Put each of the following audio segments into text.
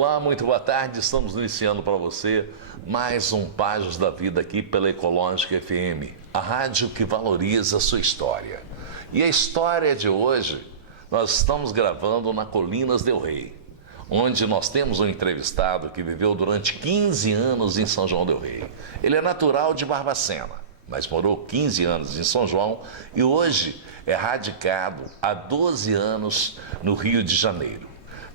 Olá, muito boa tarde. Estamos iniciando para você mais um Páginas da Vida aqui pela Ecológica FM, a rádio que valoriza a sua história. E a história de hoje nós estamos gravando na Colinas del Rei, onde nós temos um entrevistado que viveu durante 15 anos em São João del Rei. Ele é natural de Barbacena, mas morou 15 anos em São João e hoje é radicado há 12 anos no Rio de Janeiro.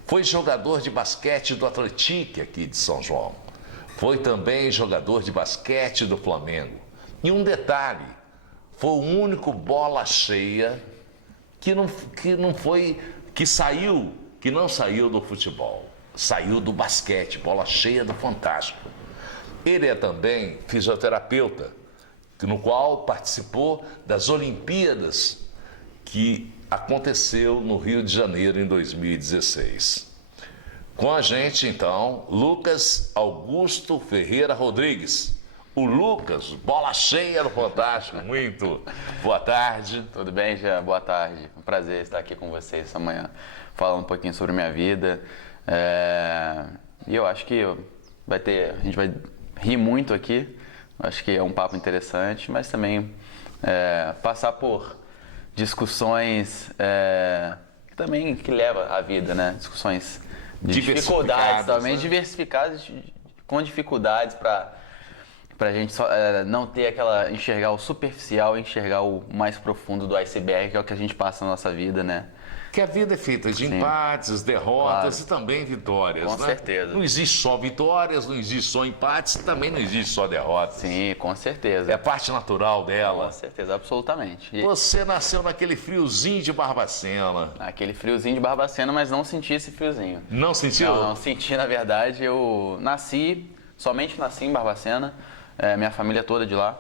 Foi jogador de basquete do Atlético aqui de São João. Foi também jogador de basquete do Flamengo. E um detalhe, foi o único bola cheia que não saiu do futebol. Saiu do basquete, bola cheia do Fantástico. Ele é também fisioterapeuta, no qual participou das Olimpíadas que aconteceu no Rio de Janeiro em 2016. Com a gente, então, Lucas Augusto Ferreira Rodrigues. O Lucas, bola cheia do Fantástico. Muito boa tarde. Tudo bem, Jean? Boa tarde. Um prazer estar aqui com vocês essa manhã, falando um pouquinho sobre minha vida. E eu acho que a gente vai rir muito aqui. Acho que é um papo interessante, mas também passar por discussões que leva à vida, né? Discussões de dificuldades também, né? Diversificadas, com dificuldades para a gente não ter enxergar o superficial e enxergar o mais profundo do iceberg, que é o que a gente passa na nossa vida, né? Que a vida é feita de empates, derrotas, claro, e também vitórias, com certeza. Não existe só vitórias, não existe só empates, também não existe só derrotas. Sim, com certeza. É parte natural dela. Com certeza, absolutamente. Você nasceu naquele friozinho de Barbacena. Naquele friozinho de Barbacena, mas não senti esse friozinho. Não sentiu? Não senti, na verdade. Eu somente nasci em Barbacena, minha família toda de lá.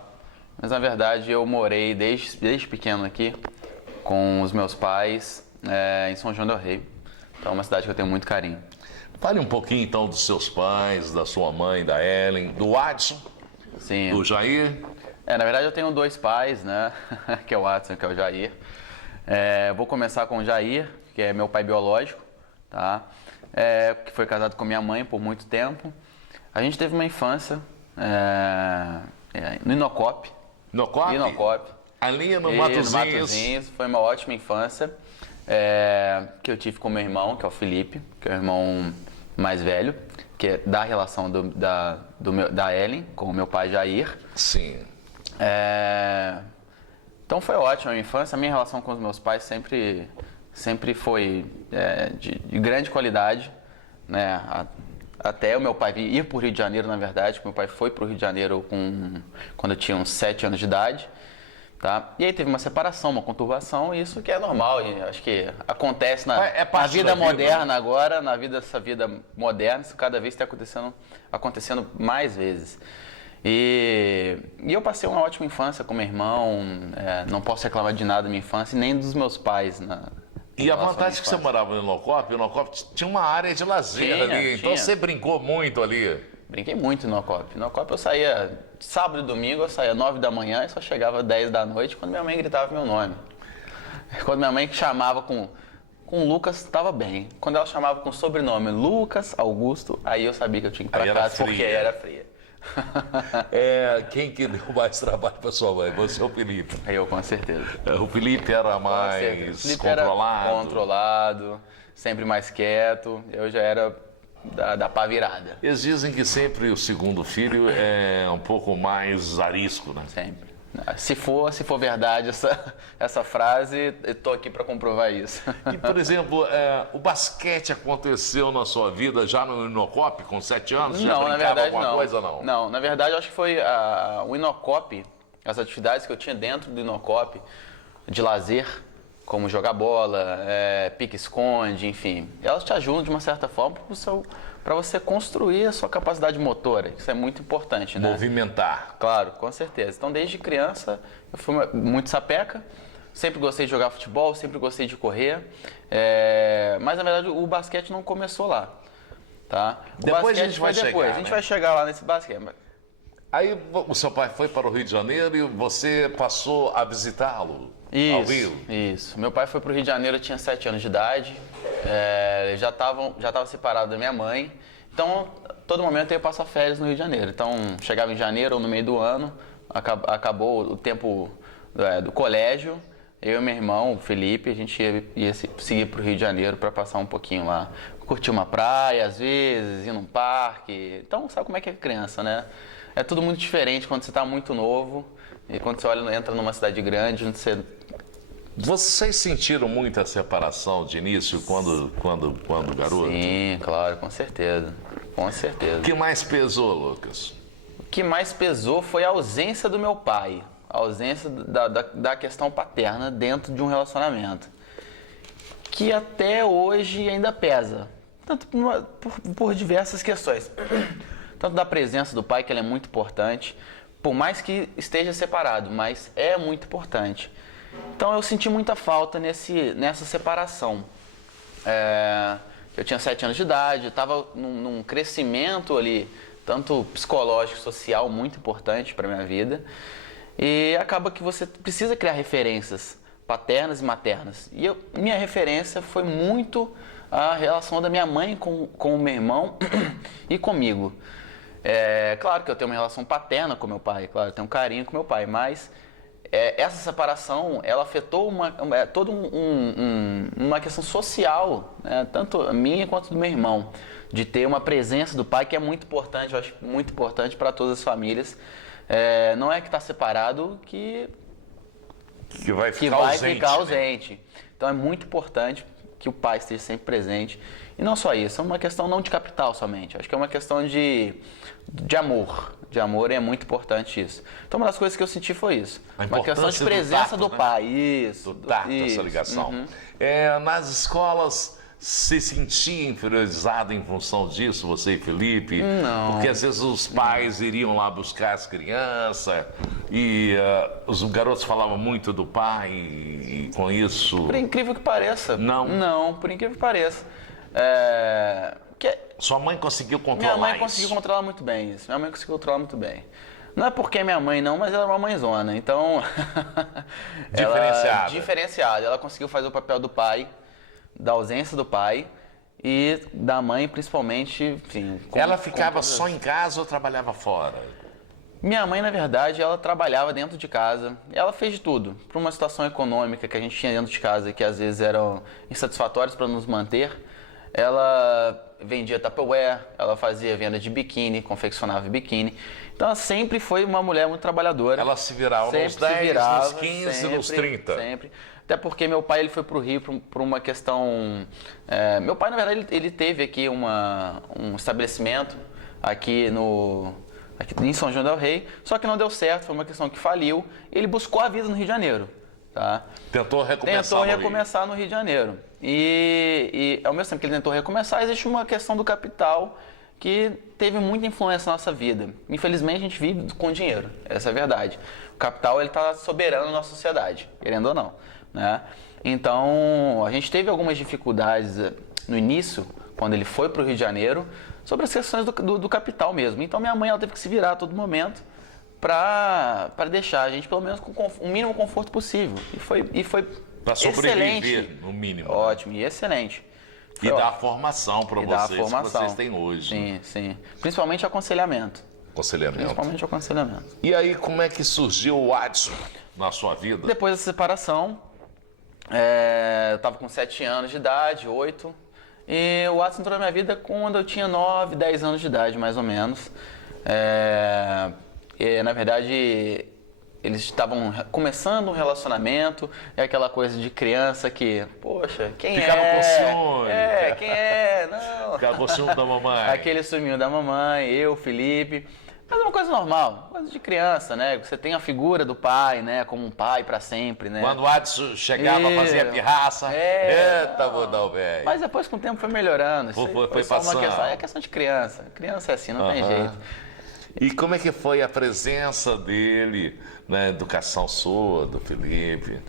Mas, na verdade, eu morei desde pequeno aqui com os meus pais, em São João del Rei. Então é uma cidade que eu tenho muito carinho. Fale um pouquinho então dos seus pais, da sua mãe, da Ellen, do Adson, sim, do Jair. Na verdade eu tenho dois pais, né? Que é o Adson, que é o Jair. Vou começar com o Jair, que é meu pai biológico, tá? Que foi casado com minha mãe por muito tempo. A gente teve uma infância no Inocop. Inocop? Ali no Matozinhos. Foi uma ótima infância. Que eu tive com meu irmão, que é o Felipe, que é o irmão mais velho, que é da relação da Ellen com o meu pai Jair. Sim. Então foi ótima a minha infância. A minha relação com os meus pais sempre foi de grande qualidade, né? Até o meu pai ir para o Rio de Janeiro, na verdade. Meu pai foi para o Rio de Janeiro quando eu tinha uns 7 anos de idade. Tá? E aí teve uma separação, uma conturbação, isso que é normal, e acho que acontece na vida moderna, né? Agora, essa vida moderna, isso cada vez está acontecendo mais vezes. E eu passei uma ótima infância com meu irmão, não posso reclamar de nada da minha infância, nem dos meus pais. E a vantagem que você morava no Inocop, o Inocop tinha uma área de lazer ali, então você brincou muito ali. Brinquei muito no Inocop. No Inocop eu saía sábado e domingo, eu saía 9 da manhã e só chegava 10 da noite quando minha mãe gritava meu nome. Quando minha mãe chamava com Lucas, estava bem. Quando ela chamava com sobrenome Lucas Augusto, aí eu sabia que eu tinha que ir pra casa porque aí era fria. Quem que deu mais trabalho para sua mãe? Você ou o Felipe? Eu, com certeza. O Felipe era mais controlado? Era controlado, sempre mais quieto. Eu já era da pá virada. Eles dizem que sempre o segundo filho é um pouco mais arisco, né? Sempre. Se for verdade essa frase, eu tô aqui para comprovar isso. E, por exemplo, o basquete aconteceu na sua vida já no Inocop, com 7 anos? Não, já na verdade alguma não. Coisa, não? Não, na verdade eu acho que foi o Inocop, as atividades que eu tinha dentro do Inocop, de lazer, como jogar bola, pique-esconde, enfim. Elas te ajudam de uma certa forma para você construir a sua capacidade motora. Isso é muito importante, né? Movimentar. Claro, com certeza. Então, desde criança, eu fui muito sapeca. Sempre gostei de jogar futebol, sempre gostei de correr. Mas, na verdade, o basquete não começou lá. Tá? Depois a gente vai chegar. A gente vai chegar lá nesse basquete. Aí o seu pai foi para o Rio de Janeiro e você passou a visitá-lo ao Rio? Isso. Meu pai foi para o Rio de Janeiro, eu tinha 7 anos de idade. Já estava separado da minha mãe. Então, todo momento eu ia passar férias no Rio de Janeiro. Então, chegava em janeiro ou no meio do ano, acabou o tempo do colégio, eu e meu irmão, o Felipe, a gente ia seguir para o Rio de Janeiro para passar um pouquinho lá. Curtir uma praia, às vezes, ir num parque. Então, sabe como é que é criança, né? É tudo muito diferente quando você está muito novo e quando você entra numa cidade grande, onde você... Vocês sentiram muita separação de início quando garoto? Sim, claro, com certeza. Com certeza. O que mais pesou, Lucas? O que mais pesou foi a ausência do meu pai. A ausência da questão paterna dentro de um relacionamento. Que até hoje ainda pesa. Tanto por diversas questões. Tanto da presença do pai, que ela é muito importante. Por mais que esteja separado, mas é muito importante. Então eu senti muita falta nessa separação. Eu tinha 7 anos de idade, estava num crescimento ali, tanto psicológico, social, muito importante para minha vida. E acaba que você precisa criar referências paternas e maternas. E minha referência foi muito a relação da minha mãe com o meu irmão e comigo. Claro que eu tenho uma relação paterna com meu pai, claro, eu tenho um carinho com meu pai, mas essa separação, ela afetou toda uma questão social, né, tanto a minha quanto do meu irmão, de ter uma presença do pai que é muito importante, eu acho muito importante para todas as famílias. Não é que está separado que vai ficar ausente. Então é muito importante que o pai esteja sempre presente. E não só isso, é uma questão não de capital somente, acho que é uma questão de amor. De amor, e é muito importante isso. Então uma das coisas que eu senti foi isso. Uma questão de presença do pai. Isso. Do tato, essa ligação. Uhum. Nas escolas, se sentia inferiorizado em função disso, você e Felipe? Não. Porque às vezes os pais iriam lá buscar as crianças e os garotos falavam muito do pai e com isso... Por incrível que pareça. Não? Não, por incrível que pareça. Sua mãe conseguiu controlar isso? Minha mãe conseguiu controlar muito bem isso. Minha mãe conseguiu controlar muito bem. Não é porque é minha mãe não, mas ela é uma mãezona, então... Diferenciada. Ela conseguiu fazer o papel do pai, da ausência do pai e da mãe principalmente, enfim... Ela ficava só em casa ou trabalhava fora? Minha mãe, na verdade, ela trabalhava dentro de casa. Ela fez de tudo. Por uma situação econômica que a gente tinha dentro de casa, que às vezes eram insatisfatórias para nos manter, ela vendia Tupperware, ela fazia venda de biquíni, confeccionava biquíni. Então ela sempre foi uma mulher muito trabalhadora. Ela se virava nos 10, nos 15, nos 30. Sempre. Até porque meu pai ele foi para o Rio por uma questão... meu pai, na verdade, ele teve aqui um estabelecimento aqui em São João del Rei, só que não deu certo, foi uma questão que faliu. Ele buscou a vida no Rio de Janeiro. Tá? Tentou recomeçar no Rio de Janeiro. E ao mesmo tempo que ele tentou recomeçar, existe uma questão do capital que teve muita influência na nossa vida. Infelizmente, a gente vive com dinheiro, essa é a verdade. O capital está soberano na nossa sociedade, querendo ou não. Né? Então, a gente teve algumas dificuldades no início, quando ele foi para o Rio de Janeiro, sobre as questões do capital mesmo. Então, minha mãe ela teve que se virar a todo momento para deixar a gente, pelo menos, com o mínimo conforto possível. E foi para sobreviver, excelente. no mínimo. Ótimo, né? E excelente. E dar a formação para vocês que vocês têm hoje. Sim, sim. Principalmente aconselhamento. Principalmente aconselhamento. E aí, como é que surgiu o Adson na sua vida? Depois da separação, eu estava com 7 anos de idade, 8. E o Adson entrou na minha vida quando eu tinha 9, 10 anos de idade, mais ou menos. Na verdade, eles estavam começando um relacionamento, é aquela coisa de criança que, poxa, quem Ficava com ciúme. Quem é? Não. Ficava com ciúme da mamãe. Aquele ciúminho da mamãe, eu, Felipe. Mas é uma coisa normal, coisa de criança, né? Você tem a figura do pai, né? Como um pai para sempre, né? Quando o Adson chegava, fazia pirraça. Eita, budão, velho. Mas depois, com o tempo, foi melhorando. Foi passando. É questão de criança. Criança é assim, não tem jeito. E como é que foi a presença dele na educação sua, do Felipe?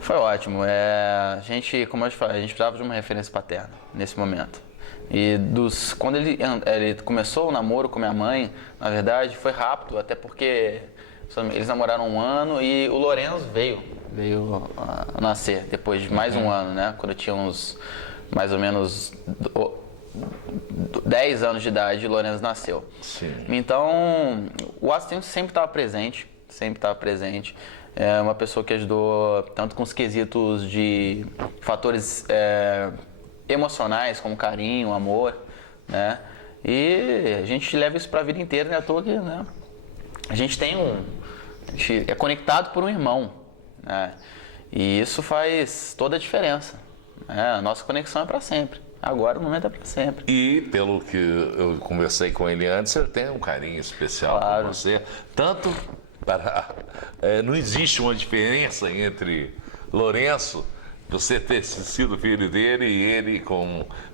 Foi ótimo. A gente, como eu te falei, a gente precisava de uma referência paterna nesse momento. E quando ele começou o namoro com minha mãe, na verdade, foi rápido, até porque eles namoraram 1 ano e o Lorenzo veio a nascer depois de mais 1 ano, né? Quando eu tinha uns mais ou menos 10 anos de idade, Lourenço nasceu. Sim. Então, o assistente sempre estava presente, É uma pessoa que ajudou tanto com os quesitos de fatores emocionais, como carinho, amor, né? E a gente leva isso para a vida inteira, né? À toa que, né? A gente é conectado por um irmão, né? E isso faz toda a diferença, né? A nossa conexão é para sempre. Agora o momento é para sempre. E pelo que eu conversei com ele antes, ele tem um carinho especial Claro. por você. Tanto para... não existe uma diferença entre Lourenço, você ter sido filho dele, e ele,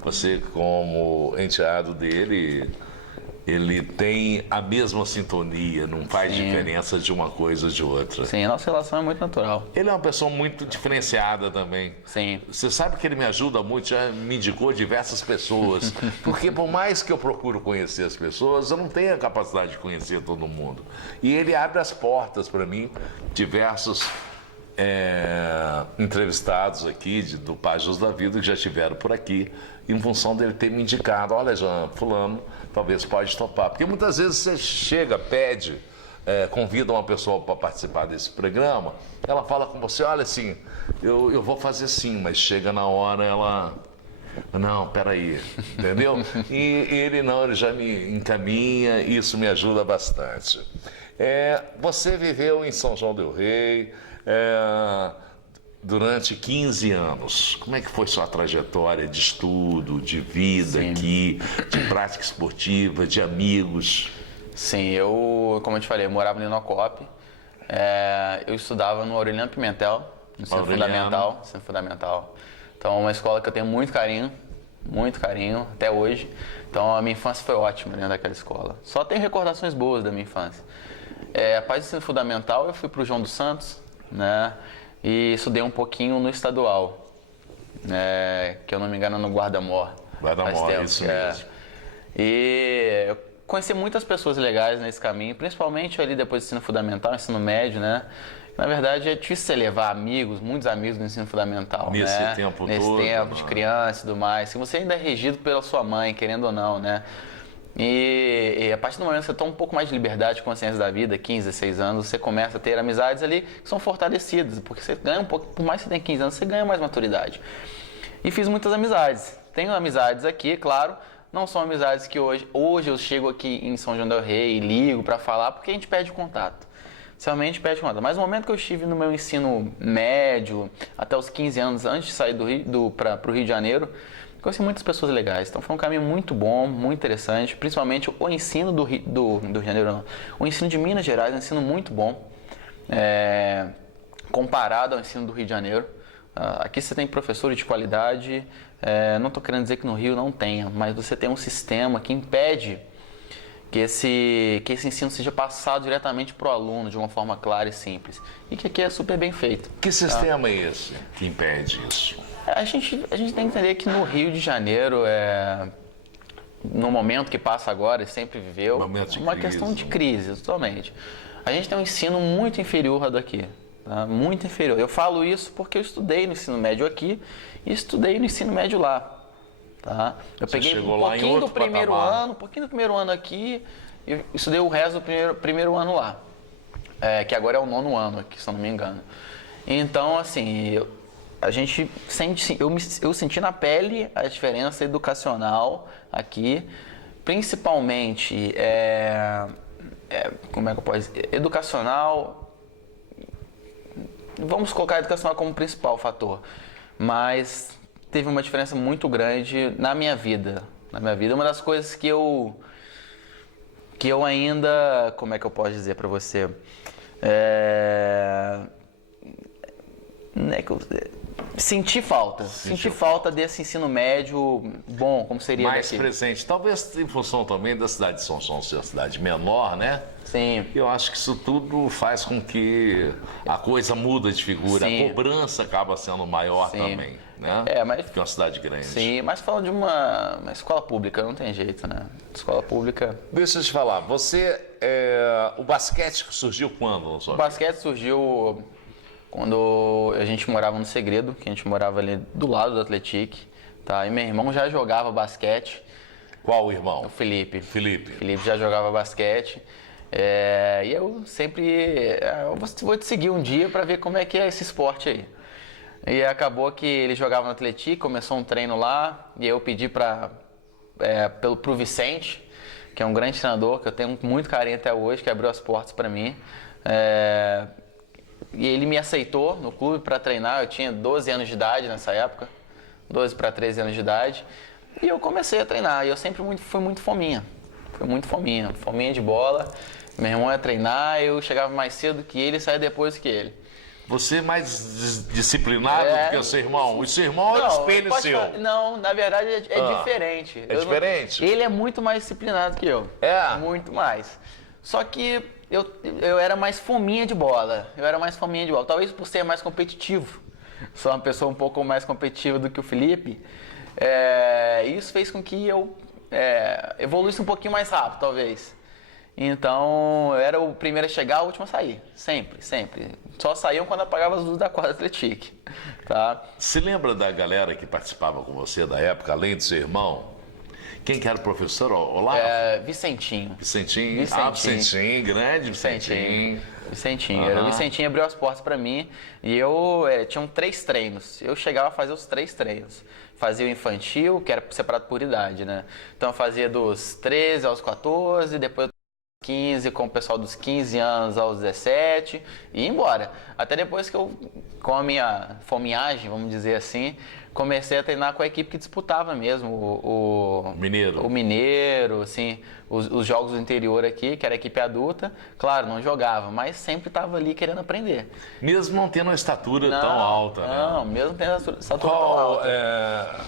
você como enteado dele, ele tem a mesma sintonia, não faz diferença de uma coisa ou de outra. Sim, a nossa relação é muito natural. Ele é uma pessoa muito diferenciada também. Sim. Você sabe que ele me ajuda muito, já me indicou diversas pessoas. Porque por mais que eu procuro conhecer as pessoas, eu não tenho a capacidade de conhecer todo mundo. E ele abre as portas para mim, diversos entrevistados aqui do Páginas da Vida que já estiveram por aqui, em função dele ter me indicado, olha, Jean, fulano, talvez pode topar. Porque muitas vezes você chega, pede, convida uma pessoa para participar desse programa, ela fala com você, olha, assim, eu vou fazer sim, mas chega na hora, ela... Não, peraí, entendeu? E ele não, ele já me encaminha, isso me ajuda bastante. Você viveu em São João del Rei durante 15 anos. Como é que foi sua trajetória de estudo, de vida aqui, de prática esportiva, de amigos? Sim, como eu te falei, eu morava no Inocop. Eu estudava no Aureliano Pimentel, no ensino fundamental. Então, é uma escola que eu tenho muito carinho, até hoje. Então, a minha infância foi ótima dentro daquela escola. Só tenho recordações boas da minha infância. Após o ensino fundamental, eu fui para o João dos Santos, né? E estudei um pouquinho no estadual, que eu não me engano no Guarda-Mor. Guarda-Mor, isso mesmo. E eu conheci muitas pessoas legais nesse caminho, principalmente ali depois do ensino fundamental, ensino médio, né? Na verdade, é difícil você levar muitos amigos no ensino fundamental, nesse né? tempo Nesse todo, tempo de criança e tudo mais. Se você ainda é regido pela sua mãe, querendo ou não, né? E a partir do momento que você toma um pouco mais de liberdade e consciência da vida, 15, 16 anos, você começa a ter amizades ali que são fortalecidas, porque você ganha um pouco, por mais que você tenha 15 anos, você ganha mais maturidade. E fiz muitas amizades. Tenho amizades aqui, claro, não são amizades que hoje eu chego aqui em São João del Rei e ligo para falar, porque a gente perde contato. Realmente perde contato. Mas no momento que eu estive no meu ensino médio, até os 15 anos, antes de sair para o Rio de Janeiro, conheci muitas pessoas legais. Então foi um caminho muito bom, muito interessante, principalmente o ensino do Rio de Janeiro, não. O ensino de Minas Gerais é um ensino muito bom, comparado ao ensino do Rio de Janeiro. Aqui você tem professores de qualidade, não estou querendo dizer que no Rio não tenha, mas você tem um sistema que impede que esse ensino seja passado diretamente para o aluno de uma forma clara e simples. E que aqui é super bem feito. Que sistema é esse que impede isso? A gente tem que entender que no Rio de Janeiro, no momento que passa agora, e sempre viveu, uma questão de crise, totalmente. A gente tem um ensino muito inferior ao daqui, tá? Muito inferior. Eu falo isso porque eu estudei no ensino médio aqui e estudei no ensino médio lá. Tá? Eu peguei um pouquinho do primeiro ano aqui e estudei o resto do primeiro ano lá, que agora é o 9º ano aqui, se eu não me engano. Então, assim, eu senti na pele a diferença educacional aqui, principalmente, como é que eu posso dizer? Educacional, vamos colocar a educacional como principal fator, mas teve uma diferença muito grande na minha vida. Uma das coisas que eu ainda, como é que eu posso dizer para você? Senti falta desse ensino médio bom, como seria mais daqui. Presente. Talvez em função também da cidade de São João ser uma cidade menor, né? Sim. Eu acho que isso tudo faz com que a coisa muda de figura. Sim. A cobrança acaba sendo maior também, né? Mas porque é uma cidade grande. Sim, mas falando de uma escola pública, não tem jeito, né? Escola pública... Deixa eu te falar, o basquete surgiu quando? O basquete surgiu quando a gente morava no Segredo, que a gente morava ali do lado do Atletique, tá? E meu irmão já jogava basquete, Qual o O irmão? Felipe. Felipe. Felipe já jogava basquete. E eu sempre eu vou te seguir um dia para ver como é que é esse esporte aí. E acabou que ele jogava no Atlético, começou um treino lá, e eu pedi pro Vicente, que é um grande treinador, que eu tenho muito carinho até hoje, que abriu as portas para mim. E ele me aceitou no clube para treinar, eu tinha 12 anos de idade nessa época, 12 para 13 anos de idade, e eu comecei a treinar, e eu sempre fui muito fominha, fominha de bola. Meu irmão ia treinar, eu chegava mais cedo que ele e saía depois que ele. Você é mais disciplinado do que o seu irmão? O seu irmão é o espelho seu. Não, na verdade é diferente. É diferente? Ele é muito mais disciplinado que eu. É? Muito mais. Só que eu era mais fominha de bola. Talvez por ser mais competitivo. Sou uma pessoa um pouco mais competitiva do que o Felipe. Isso fez com que eu evoluísse um pouquinho mais rápido, talvez. Então, eu era o primeiro a chegar, o último a sair. Sempre. Só saíam quando apagava as luzes da quadra Atlético. Tá? Você lembra da galera que participava com você da época, além do seu irmão? Quem que era o professor? Olá? Vicentinho. Vicentinho. Vicentinho, grande Vicentinho. Era o Vicentinho, abriu as portas para mim e eu tinham 3 treinos. Eu chegava a fazer os 3 treinos. Fazia o infantil, que era separado por idade, né? Então eu fazia dos 13 aos 14, depois 15 com o pessoal dos 15 anos aos 17 e ia embora. Até depois que eu, com a minha fominhagem, vamos dizer assim, comecei a treinar com a equipe que disputava mesmo o Mineiro. O Mineiro, assim, os jogos do interior aqui, que era a equipe adulta. Claro, não jogava, mas sempre estava ali querendo aprender. Mesmo não tendo uma estatura tão alta, né? Não, mesmo tendo a estatura tão Qual alta. é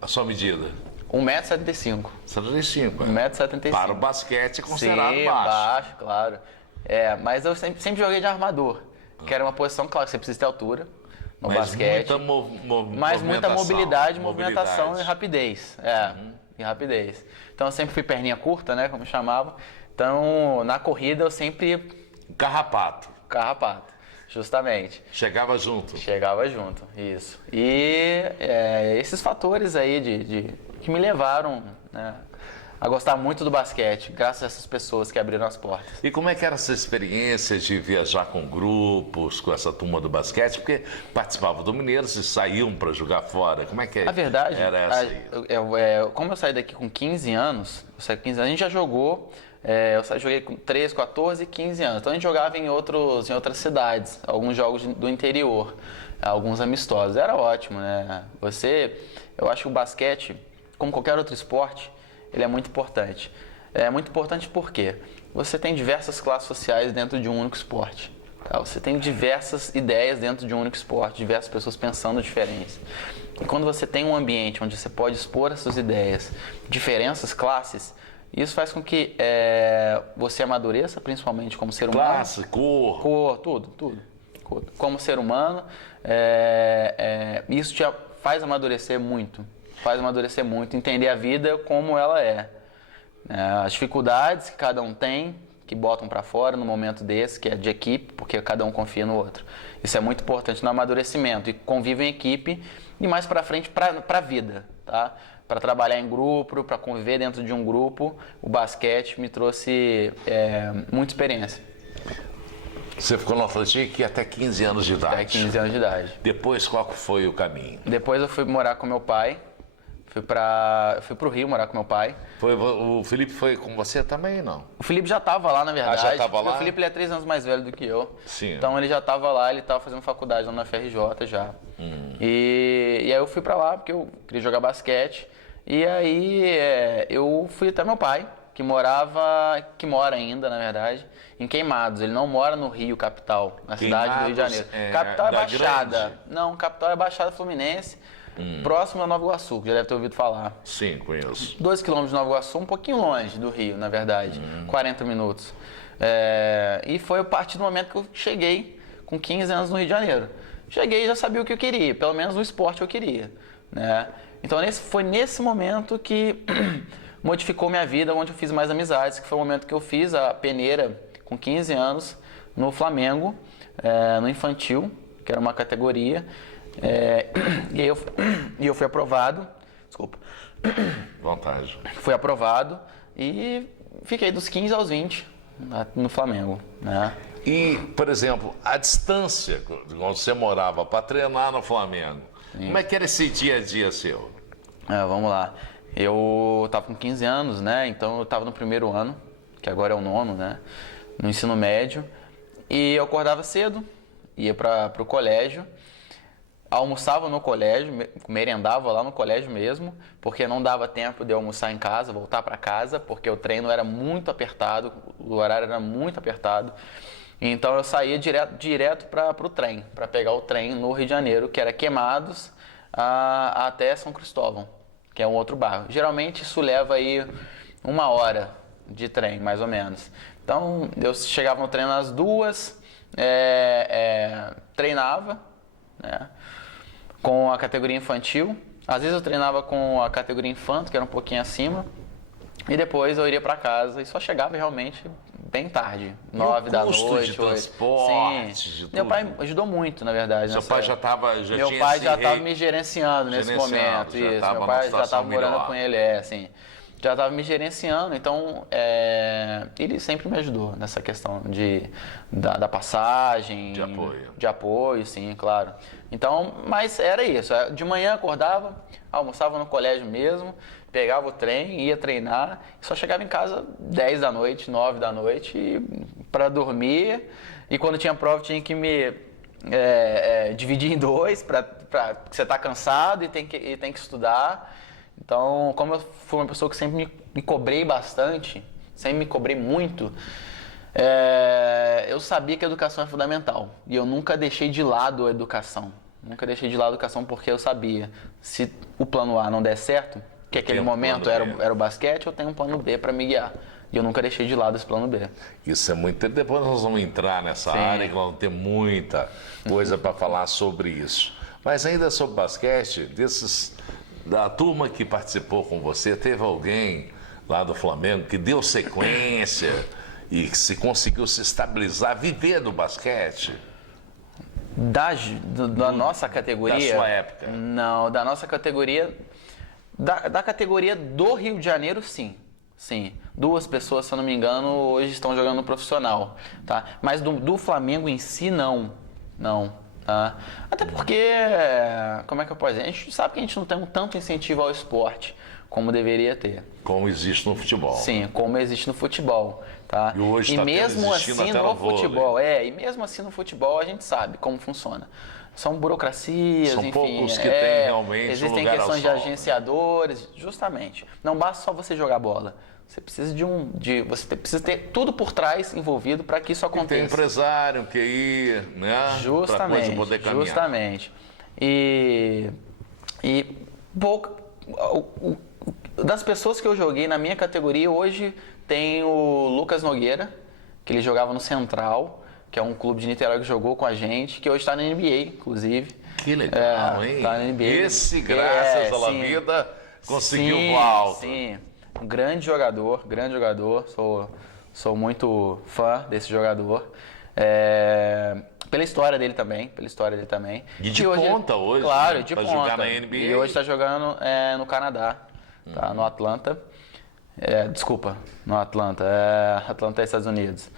a sua medida? 1,75 m. 75. 1,75 m. Para o basquete é considerado Sim, baixo. claro. Mas eu sempre joguei de armador, que era uma posição, claro, que você precisa ter altura no basquete. Mas muita mobilidade, movimentação e rapidez. E rapidez. Então eu sempre fui perninha curta, né, como chamava. Então na corrida eu sempre... Carrapato. Justamente. Chegava junto, isso. E esses fatores aí que me levaram, né, a gostar muito do basquete, graças a essas pessoas que abriram as portas. E como é que era essa experiência de viajar com grupos, com essa turma do basquete? Porque participavam do Mineiros e saíam para jogar fora. Como é que A verdade, era essa aí? Como eu saí daqui com 15 anos, a gente já jogou, joguei com 13, 14 e 15 anos. Então a gente jogava em outras cidades, alguns jogos do interior, alguns amistosos. Era ótimo, né? Eu acho que o basquete, como qualquer outro esporte, ele é muito importante. É muito importante porque você tem diversas classes sociais dentro de um único esporte. Tá? Você tem diversas ideias dentro de um único esporte, diversas pessoas pensando diferentes. E quando você tem um ambiente onde você pode expor as suas ideias, diferentes classes, isso faz com que você amadureça, principalmente como ser humano. Classe, cor, tudo. Como ser humano, isso te faz amadurecer muito. Entender a vida como ela é. As dificuldades que cada um tem, que botam para fora no momento desse, que é de equipe, porque cada um confia no outro. Isso é muito importante no amadurecimento e convívio em equipe e mais para frente para a vida, tá? Para trabalhar em grupo, para conviver dentro de um grupo, o basquete me trouxe muita experiência. Você ficou no Atlético até 15 anos de idade? Até 15 anos de idade. Depois, qual foi o caminho? Depois eu fui morar com meu pai. Eu fui pro Rio morar com meu pai. O Felipe foi com você também, não? O Felipe já estava lá, na verdade. Já estava lá? O Felipe ele é 3 anos mais velho do que eu. Sim. Então ele já estava lá, ele estava fazendo faculdade lá na FRJ já. E aí eu fui para lá porque eu queria jogar basquete. E aí eu fui até meu pai, que mora ainda, na verdade, em Queimados. Ele não mora no Rio, capital, na cidade do Rio de Janeiro. Capital é Baixada. Grande? Não, capital é Baixada Fluminense. Próximo a Nova Iguaçu, que já deve ter ouvido falar. Sim, conheço. 2 km de NovaIguaçu, um pouquinho longe do Rio, na verdade. 40 minutos. E foi a partir do momento que eu cheguei com 15 anos no Rio de Janeiro. Cheguei e já sabia o que eu queria, pelo menos no esporte eu queria, né? Então foi nesse momento que modificou minha vida, onde eu fiz mais amizades, que foi o momento que eu fiz a peneira com 15 anos no Flamengo, no infantil, que era uma categoria. E eu fui aprovado, desculpa, Vantagem. Fui aprovado e fiquei dos 15 aos 20 no Flamengo, né? E, por exemplo, a distância de onde você morava para treinar no Flamengo, como é que era esse dia a dia seu? Vamos lá. Eu estava com 15 anos, né? Então eu estava no primeiro ano, que agora é o nono, né? No ensino médio. E eu acordava cedo, ia para o colégio, almoçava no colégio, merendava lá no colégio mesmo, porque não dava tempo de eu almoçar em casa, voltar para casa, porque o treino era muito apertado, o horário era muito apertado. Então eu saía direto para o trem, para pegar o trem no Rio de Janeiro, que era Queimados até São Cristóvão, que é um outro bairro. Geralmente isso leva aí 1 hora de trem, mais ou menos. Então eu chegava no treino às 2, treinava, né, com a categoria infantil. Às vezes eu treinava com a categoria infanto, que era um pouquinho acima. E depois eu iria para casa e só chegava realmente bem tarde, 9 da noite. De transporte, Sim. de tudo. Meu pai ajudou muito, na verdade. Seu pai já estava... Meu pai já estava me gerenciando nesse momento. Isso. Meu pai já estava morando com ele, assim. Já estava me gerenciando, então ele sempre me ajudou nessa questão da passagem. De apoio. De apoio, sim, claro. Então, mas era isso. De manhã acordava, almoçava no colégio mesmo, pegava o trem, ia treinar, só chegava em casa 10 da noite, 9 da noite para dormir. E quando tinha prova tinha que me dividir em dois, porque você está cansado e tem que estudar. Então, como eu fui uma pessoa que sempre me cobrei bastante, sempre me cobrei muito, eu sabia que a educação é fundamental. E eu nunca deixei de lado a educação. Nunca deixei de lado a educação porque eu sabia, se o plano A não der certo, que aquele momento era o basquete, eu tenho um plano B para me guiar. E eu nunca deixei de lado esse plano B. Isso é muito... Depois nós vamos entrar nessa área, que nós vamos ter muita coisa para falar sobre isso. Mas ainda sobre basquete, da turma que participou com você, teve alguém lá do Flamengo que deu sequência e que conseguiu se estabilizar, viver do basquete? Da nossa categoria? Da sua época? Não, da nossa categoria... Da categoria do Rio de Janeiro, sim. Sim. 2 pessoas, se eu não me engano, hoje estão jogando no profissional. Tá? Mas do Flamengo em si, não. Não. Tá? Até porque, como é que eu posso dizer? A gente sabe que a gente não tem tanto incentivo ao esporte como deveria ter. Como existe no futebol. Sim, como existe no futebol. Tá? E hoje está mesmo assim até no futebol, vôlei. e mesmo assim no futebol a gente sabe como funciona. São burocracias, São enfim. poucos que têm realmente um existem lugar ao questões de sol. agenciadores, justamente. Não basta só você jogar bola. Você precisa você precisa ter tudo por trás envolvido para que isso aconteça. Tem empresário, QI, né? Justamente. Para a coisa poder caminhar. Justamente. E das pessoas que eu joguei na minha categoria, hoje tem o Lucas Nogueira, que ele jogava no Central, que é um clube de Niterói que jogou com a gente, que hoje está na NBA, inclusive. Que legal, hein? Tá na NBA. Esse, graças à vida, conseguiu voar alto. Sim, um grande jogador, grande jogador. Sou muito fã desse jogador. Pela história dele também, E de ponta hoje, claro, né? de Pra ponta. jogar na NBA. E hoje está jogando no Canadá, tá? No Atlanta. Desculpa, no Atlanta. Atlanta é Estados Unidos.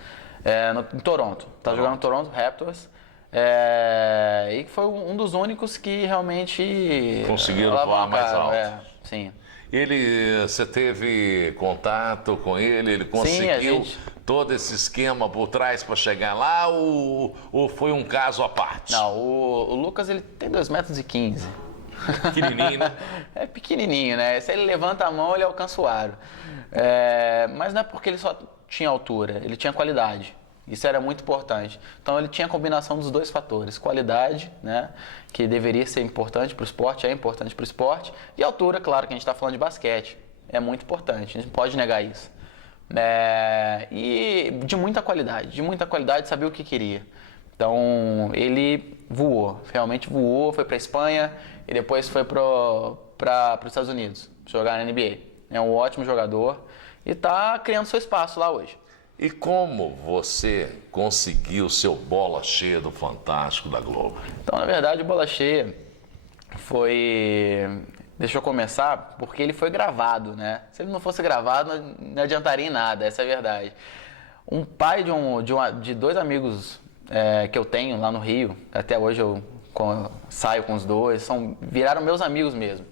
Em Toronto. Tá jogando no Toronto Raptors. E foi um dos únicos que realmente conseguiram voar mais alto. Sim. Você teve contato com ele? Ele conseguiu todo esse esquema por trás para chegar lá ou foi um caso à parte? Não, o Lucas ele tem 2,15 m. Pequenininho, né? É pequenininho, né? Se ele levanta a mão, ele alcança o aro. Mas não é porque ele só tinha altura, ele tinha qualidade. Isso era muito importante. Então ele tinha a combinação dos 2 fatores. Qualidade, né, que deveria ser importante para o esporte, é importante para o esporte. E altura, claro que a gente está falando de basquete. É muito importante, a gente não pode negar isso. E de muita qualidade, sabia o que queria. Então ele voou, realmente voou, foi para a Espanha e depois foi para os Estados Unidos, jogar na NBA. É um ótimo jogador e está criando seu espaço lá hoje. E como você conseguiu seu bola cheia do Fantástico da Globo? Então, na verdade, o Bola Cheia foi deixa eu começar, porque ele foi gravado, né? Se ele não fosse gravado, não adiantaria em nada, essa é a verdade. Um pai de dois amigos que eu tenho lá no Rio, até hoje eu saio com os dois, viraram meus amigos mesmo,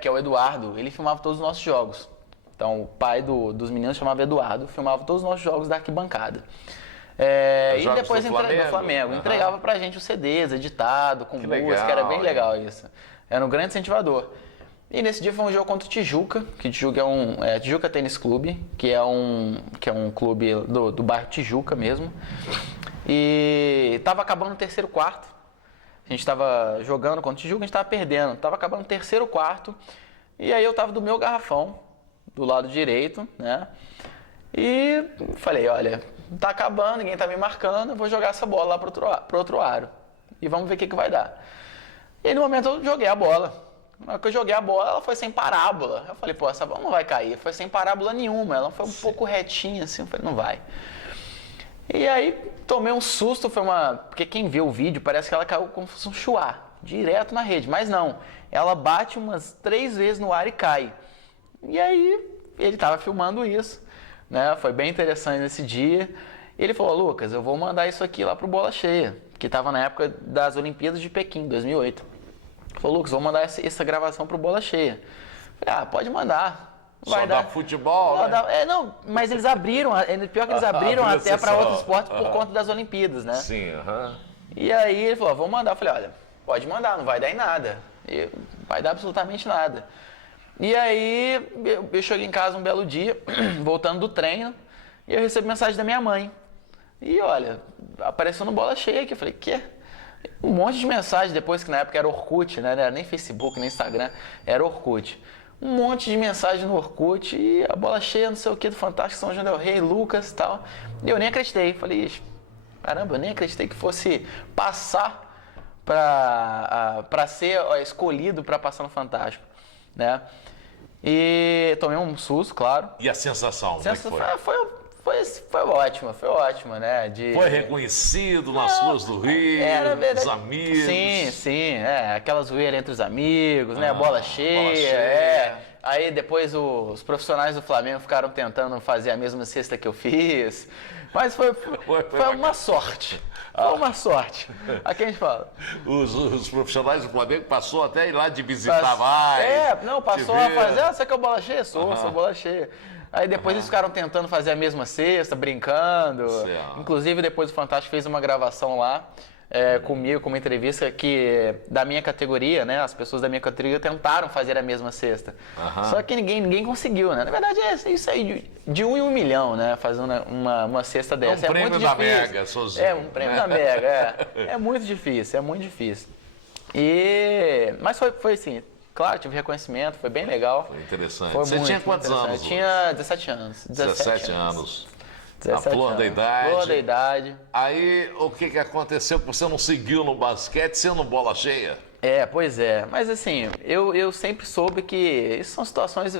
que é o Eduardo. Ele filmava todos os nossos jogos. Então, o pai dos meninos chamava Eduardo, filmava todos os nossos jogos da arquibancada. E depois do Flamengo. Entregava pra gente os CDs, editado, com música, era bem legal isso. Era um grande incentivador. E nesse dia foi um jogo contra o Tijuca, que Tijuca Tijuca Tênis Clube, que é um clube do bairro Tijuca mesmo. E tava acabando o terceiro quarto. A gente tava jogando contra o Tijuca, a gente tava perdendo. Tava acabando o terceiro quarto. E aí eu tava do meu garrafão, do lado direito, né? E falei, olha, tá acabando, ninguém tá me marcando, eu vou jogar essa bola lá pro outro aro. E vamos ver o que vai dar. E aí, no momento eu joguei a bola. Na hora que eu joguei a bola, ela foi sem parábola. Eu falei, pô, essa bola não vai cair. Foi sem parábola nenhuma, ela foi um pouco retinha assim, eu falei, não vai. E aí tomei um susto, porque quem vê o vídeo parece que ela caiu como se fosse um chuá, direto na rede, mas não. Ela bate umas 3 vezes no ar e cai. E aí ele estava filmando isso, né? Foi bem interessante nesse dia. Ele falou, Lucas, eu vou mandar isso aqui lá pro Bola Cheia, que estava na época das Olimpíadas de Pequim, 2008. Ele falou, Lucas, vou mandar essa gravação pro Bola Cheia. Eu falei, pode mandar. Vai dar futebol, né? Não, mas eles abriram, pior que eles abriram até para outros esportes por conta das Olimpíadas, né? Sim, E aí ele falou, vou mandar. Eu falei, olha, pode mandar, não vai dar em nada. Vai dar absolutamente nada. E aí eu cheguei em casa um belo dia, voltando do treino, e eu recebi mensagem da minha mãe. E olha, apareceu no Bola Cheia aqui. Eu falei, quê? Um monte de mensagem depois, que na época era Orkut, né? Não era nem Facebook, nem Instagram, era Orkut. Um monte de mensagem no Orkut e a Bola Cheia, não sei o que, do Fantástico, São João del Rei, Lucas e tal. E eu nem acreditei. Falei, caramba, eu nem acreditei que fosse passar para ser escolhido para passar no Fantástico, né? E tomei um susto, claro. E a sensação? Foi ótima, né? Foi reconhecido nas ruas do Rio, os amigos. Sim, aquelas zoeiras entre os amigos, né? Bola cheia, Aí depois os profissionais do Flamengo ficaram tentando fazer a mesma cesta que eu fiz. Mas foi uma sorte. Foi uma sorte. Aqui a gente fala. Os profissionais do Flamengo passou até ir lá de visitar mais. Passou a fazer. Você que é o Bola Cheia? Sou Bola Cheia. Aí depois eles ficaram tentando fazer a mesma cesta, brincando. Certo. Inclusive depois o Fantástico fez uma gravação lá comigo, com uma entrevista que da minha categoria, né? As pessoas da minha categoria tentaram fazer a mesma cesta. Só que ninguém conseguiu, né? Na verdade é isso aí de 1 em 1 milhão, né? Fazer uma cesta dessa. Um prêmio da Mega, sozinho. Um prêmio da Mega, É muito difícil, Mas foi assim. Claro, tive reconhecimento, foi bem legal. Foi interessante. Você tinha quantos anos? Eu tinha 17 anos. 17 anos. A flor da idade. Flor da idade. Aí, o que aconteceu que você não seguiu no basquete sendo Bola Cheia? Pois é. Mas assim, eu sempre soube que isso são situações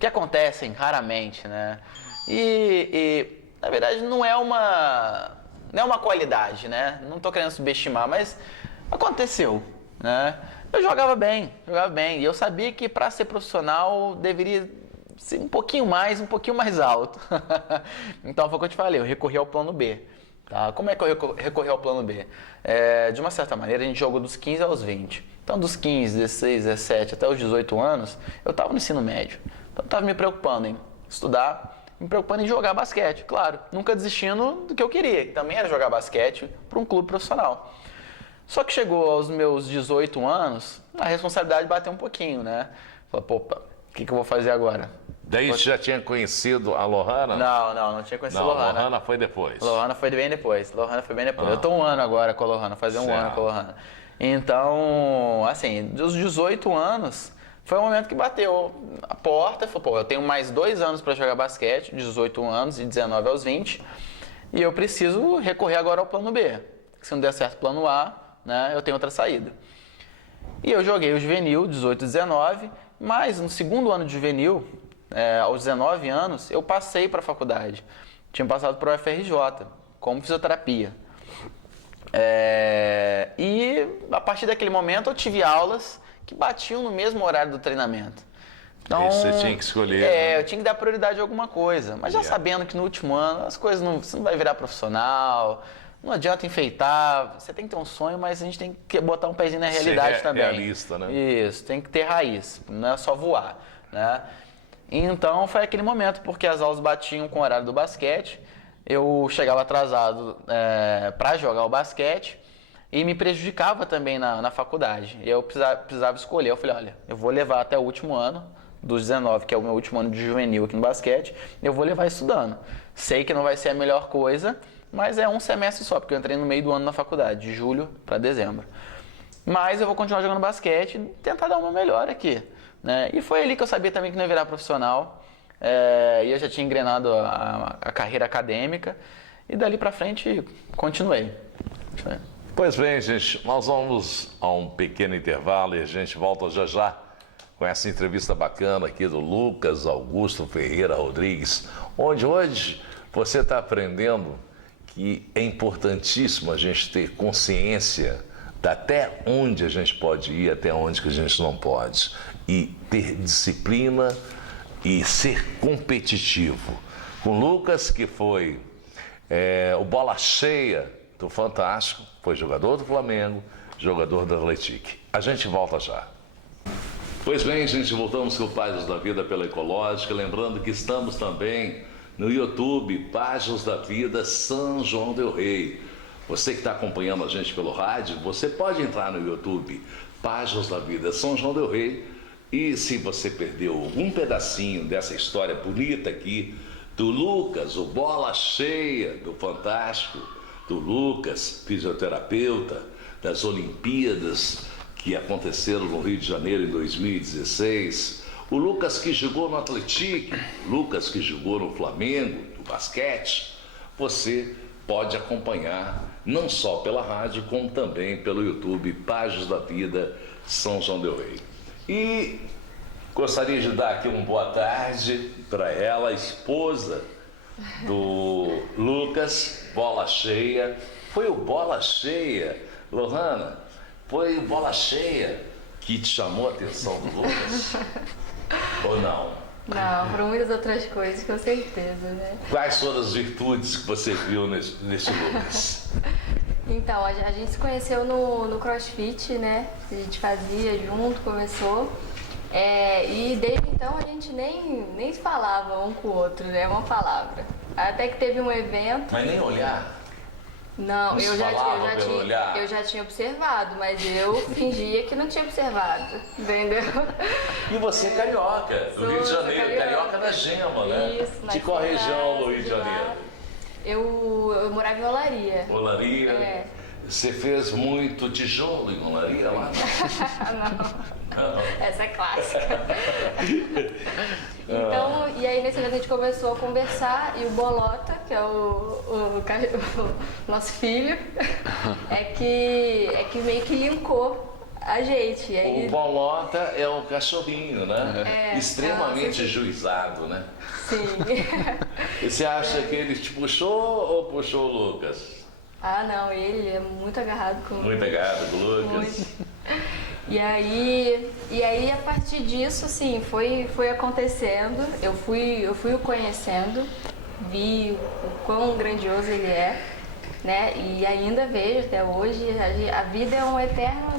que acontecem raramente, né? E na verdade, não é uma qualidade, né? Não tô querendo subestimar, mas aconteceu, né? Eu jogava bem. E eu sabia que para ser profissional deveria ser um pouquinho mais alto. Então foi o que eu te falei, eu recorri ao plano B. Tá? Como é que eu recorri ao plano B? De uma certa maneira, a gente jogou dos 15 aos 20. Então dos 15, 16, 17 até os 18 anos, eu estava no ensino médio. Então eu estava me preocupando em estudar, me preocupando em jogar basquete, claro. Nunca desistindo do que eu queria, que também era jogar basquete para um clube profissional. Só que chegou aos meus 18 anos, a responsabilidade bateu um pouquinho, né? Falei, o que eu vou fazer agora? Daí você já tinha conhecido a Lohana? Não tinha conhecido a Lohana. Lohana foi depois. Lohana foi bem depois. Eu tô um ano agora com a Lohana, fazer um ano com a Lohana. Então, assim, dos 18 anos, foi o momento que bateu a porta. Falei, eu tenho mais 2 anos para jogar basquete, 18 anos e 19 aos 20, e eu preciso recorrer agora ao plano B. Se não der certo o plano A, né, eu tenho outra saída. E eu joguei o juvenil, 18, 19, mas no segundo ano de juvenil, aos 19 anos, eu passei para a faculdade. Tinha passado para o UFRJ, como fisioterapia. E a partir daquele momento eu tive aulas que batiam no mesmo horário do treinamento. Então, aí você tinha que escolher. Né? eu tinha que dar prioridade a alguma coisa. Mas já sabendo que no último ano as coisas você não vai virar profissional, não adianta enfeitar, você tem que ter um sonho, mas a gente tem que botar um pezinho na realidade também. Realista, né? Isso, tem que ter raiz, não é só voar, né? Então foi aquele momento, porque as aulas batiam com o horário do basquete, eu chegava atrasado para jogar o basquete e me prejudicava também na faculdade. Eu precisava escolher, eu falei, olha, eu vou levar até o último ano, dos 19, que é o meu último ano de juvenil aqui no basquete, eu vou levar estudando. Sei que não vai ser a melhor coisa, mas é um semestre só, porque eu entrei no meio do ano na faculdade, de julho para dezembro. Mas eu vou continuar jogando basquete e tentar dar uma melhor aqui, né? E foi ali que eu sabia também que não ia virar profissional. E eu já tinha engrenado a carreira acadêmica. E dali para frente, continuei. Pois bem, gente, nós vamos a um pequeno intervalo e a gente volta já já com essa entrevista bacana aqui do Lucas Augusto Ferreira Rodrigues, onde hoje você está aprendendo que é importantíssimo a gente ter consciência de até onde a gente pode ir, até onde que a gente não pode, e ter disciplina e ser competitivo. Com o Lucas, que foi o bola cheia do Fantástico, foi jogador do Flamengo, jogador do Atlético. A gente volta já. Pois bem, gente, voltamos com o Páginas da Vida pela Ecológica, lembrando que estamos também no YouTube, Páginas da Vida São João del Rei. Você que está acompanhando a gente pelo rádio, você pode entrar no YouTube, Páginas da Vida São João del Rei, e se você perdeu algum pedacinho dessa história bonita aqui, do Lucas, o bola cheia do Fantástico, do Lucas, fisioterapeuta, das Olimpíadas que aconteceram no Rio de Janeiro em 2016, o Lucas que jogou no Atlético, Lucas que jogou no Flamengo, no basquete, você pode acompanhar não só pela rádio, como também pelo YouTube, Páginas da Vida São João del Rei. E gostaria de dar aqui uma boa tarde para ela, a esposa do Lucas, bola cheia. Foi o bola cheia, Lohana, foi o bola cheia que te chamou a atenção do Lucas? Ou não? Não, por muitas outras coisas, com certeza, né? Quais foram as virtudes que você viu nesse Lucas? Então, a gente se conheceu no CrossFit, né? A gente fazia junto, começou. E desde então a gente nem se falava um com o outro, né? Uma palavra. Até que teve um evento. Mas nem olhar? Não, eu olhar? já tinha observado, mas eu fingia que não tinha observado, entendeu? E você é carioca, do Rio de Janeiro, carioca da Gema, né? Isso, de qual região do Rio de lá. Janeiro? Eu morava em Olaria. Olaria? É. Você fez muito tijolo em Olaria lá? Não. Essa é clássica. Então, e aí nesse evento a gente começou a conversar e o Bolota, que é o nosso filho, é que meio que linkou a gente. Aí, o Bolota é um cachorrinho, né? Extremamente juizado, né? Sim. E você acha que ele te puxou ou puxou o Lucas? Ah, não, ele é muito agarrado com o Muito agarrado com o Lucas. Muito. E aí a partir disso, assim, foi acontecendo, eu fui o conhecendo, vi o quão grandioso ele é, né? E ainda vejo até hoje, a vida é um eterno,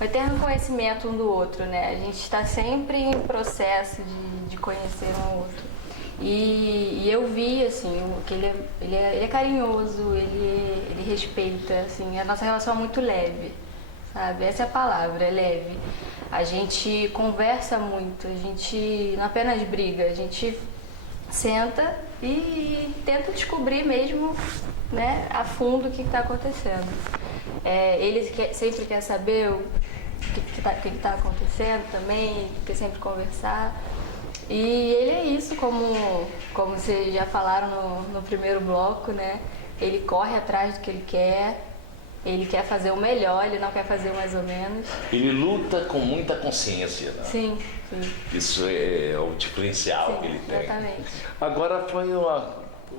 um eterno conhecimento um do outro, né? A gente está sempre em processo de conhecer um ao outro. E eu vi, assim, que ele é carinhoso, ele respeita, assim, a nossa relação é muito leve. Sabe? Essa é a palavra, é leve. A gente conversa muito, a gente não apenas briga, a gente senta e tenta descobrir mesmo, né, a fundo o que está acontecendo. Ele sempre quer saber o que está acontecendo também, quer sempre conversar. E ele é isso, como vocês já falaram no primeiro bloco, né? Ele corre atrás do que ele quer. Ele quer fazer o melhor, ele não quer fazer o mais ou menos. Ele luta com muita consciência, né? Sim, sim. Isso é o diferencial Sim, que ele tem. Exatamente. Agora foi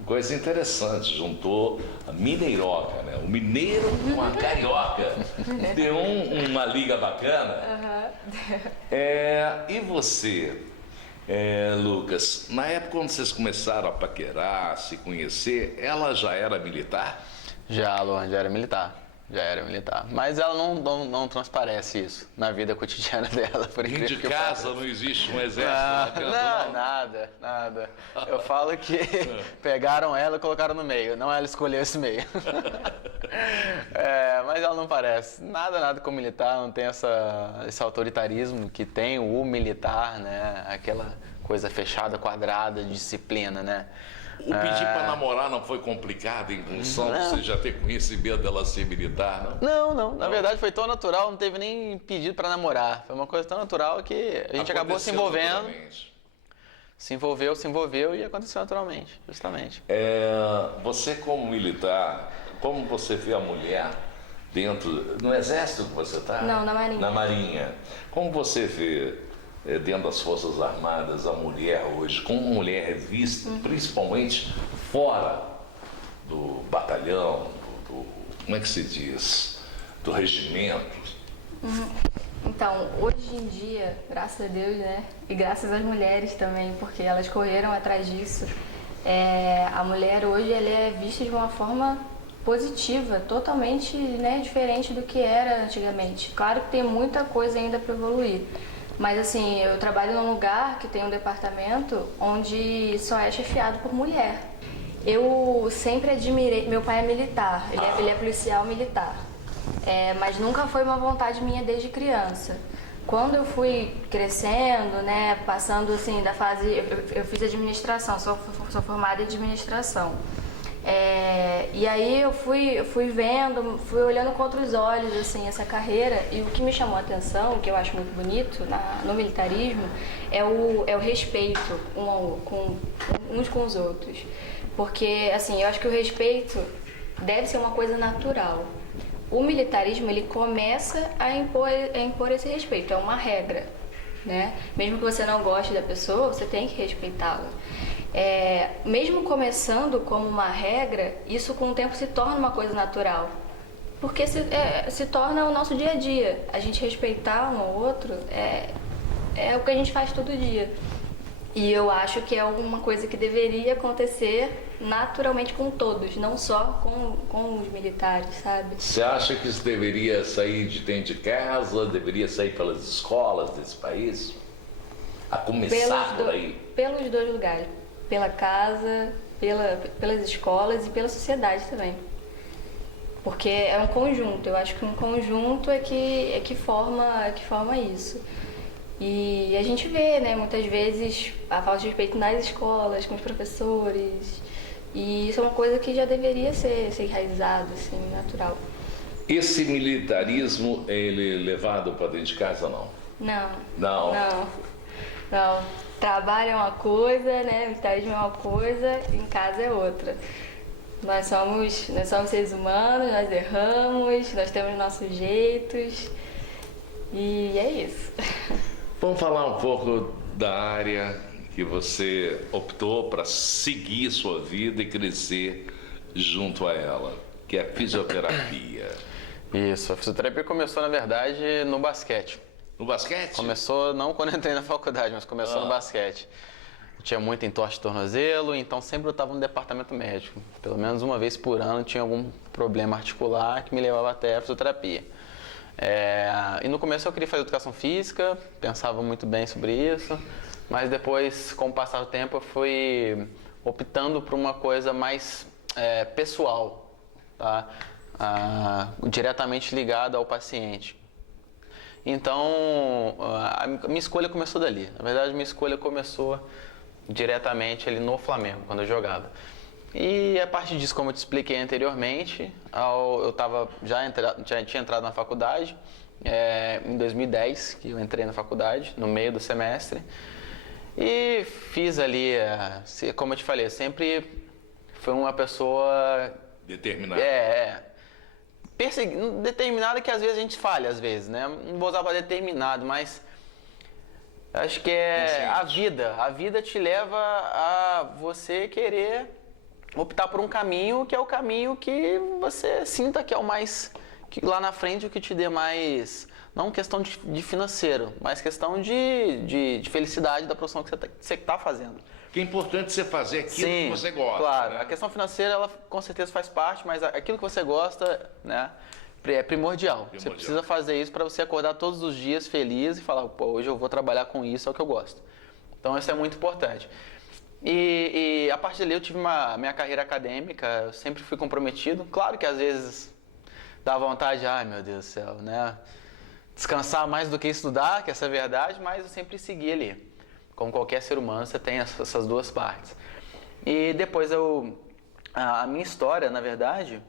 Coisa interessante, juntou a mineiroca, né? O mineiro com a carioca. Deu uma liga bacana. E você, Lucas, na época quando vocês começaram a paquerar, se conhecer, ela já era militar? Já, Luan, já era militar. Já era militar. Mas ela não transparece isso na vida cotidiana dela. Por Dentro de casa não existe um exército lá dentro, não, nada. Eu falo que pegaram ela e colocaram no meio. Não ela escolheu esse meio. Mas ela não parece. Nada com militar, não tem esse autoritarismo que tem o militar, né? Aquela coisa fechada, quadrada, disciplina, né? O pedir para namorar não foi complicado em função de você já ter conhecimento dela ser militar, não? Não. Na verdade foi tão natural, não teve nem pedido para namorar. Foi uma coisa tão natural que a gente acabou se envolvendo. Naturalmente. Se envolveu e aconteceu naturalmente, justamente. Você como militar, como você vê a mulher dentro... No exército que você está? Não, na Marinha. Na Marinha. Como você vê dentro das Forças Armadas a mulher hoje, como mulher é vista, principalmente fora do batalhão, como é que se diz? Do regimento? Então, hoje em dia, graças a Deus, né? E graças às mulheres também, porque elas correram atrás disso. A mulher hoje ela é vista de uma forma positiva, totalmente, né, diferente do que era antigamente. Claro que tem muita coisa ainda para evoluir. Mas assim, eu trabalho num lugar que tem um departamento onde só é chefiado por mulher. Eu sempre admirei, meu pai é militar, ele é policial militar, mas nunca foi uma vontade minha desde criança. Quando eu fui crescendo, né, passando assim da fase, eu fiz administração, sou formada em administração. E aí eu fui vendo, fui olhando com outros olhos assim, essa carreira, e o que me chamou a atenção, o que eu acho muito bonito no militarismo, é o respeito uns com os outros. Porque assim, eu acho que o respeito deve ser uma coisa natural. O militarismo ele começa a impor esse respeito, é uma regra, né? Mesmo que você não goste da pessoa, você tem que respeitá-la. Mesmo começando como uma regra, isso com o tempo se torna uma coisa natural. Porque se torna o nosso dia a dia. A gente respeitar um ao outro é o que a gente faz todo dia. E eu acho que é uma coisa que deveria acontecer naturalmente com todos, não só com os militares, sabe? Você acha que isso deveria sair de dentro de casa, deveria sair pelas escolas desse país? A começar por aí? Pelos dois lugares. Pela casa, pelas escolas e pela sociedade também. Porque é um conjunto, eu acho que um conjunto é que forma isso. E a gente vê, né, muitas vezes a falta de respeito nas escolas, com os professores, e isso é uma coisa que já deveria ser enraizado, assim, natural. Esse militarismo, ele é levado para dentro de casa, não? Não. Trabalho é uma coisa, né, militarismo é uma coisa, em casa é outra. Nós somos seres humanos, nós erramos, nós temos nossos jeitos, e é isso. Vamos falar um pouco da área que você optou para seguir sua vida e crescer junto a ela, que é a fisioterapia. Isso, a fisioterapia começou, na verdade, no basquete. No basquete? Começou, não quando eu entrei na faculdade, mas começou no basquete. Tinha muito entorse de tornozelo, então sempre eu estava no departamento médico. Pelo menos uma vez por ano tinha algum problema articular que me levava até a fisioterapia. E no começo eu queria fazer educação física, pensava muito bem sobre isso, mas depois, com o passar do tempo, eu fui optando por uma coisa mais pessoal, tá? Diretamente ligada ao paciente. Então, a minha escolha começou dali. Na verdade, minha escolha começou diretamente ali no Flamengo, quando eu jogava. E a partir disso, como eu te expliquei anteriormente, eu tinha entrado na faculdade, em 2010, que eu entrei na faculdade, no meio do semestre. E fiz ali, como eu te falei, sempre fui uma pessoa... Determinada. Determinada, que às vezes a gente falha, às vezes, né? Não vou usar para determinado, mas acho que a vida te leva a você querer optar por um caminho que é o caminho que você sinta que é o mais, que lá na frente o que te dê mais, não questão de financeiro, mas questão de felicidade da profissão que você está fazendo. Que é importante você fazer aquilo Sim, que você gosta. Claro, né? a questão financeira ela com certeza faz parte, mas aquilo que você gosta, né, é primordial. Você precisa fazer isso para você acordar todos os dias feliz e falar, pô, hoje eu vou trabalhar com isso, é o que eu gosto. Então isso é muito importante. E a partir dali eu tive minha carreira acadêmica, eu sempre fui comprometido. Claro que às vezes dá vontade, ai meu Deus do céu, né? Descansar mais do que estudar, que essa é a verdade, mas eu sempre segui ali. Como qualquer ser humano, você tem essas duas partes. E depois a minha história, na verdade,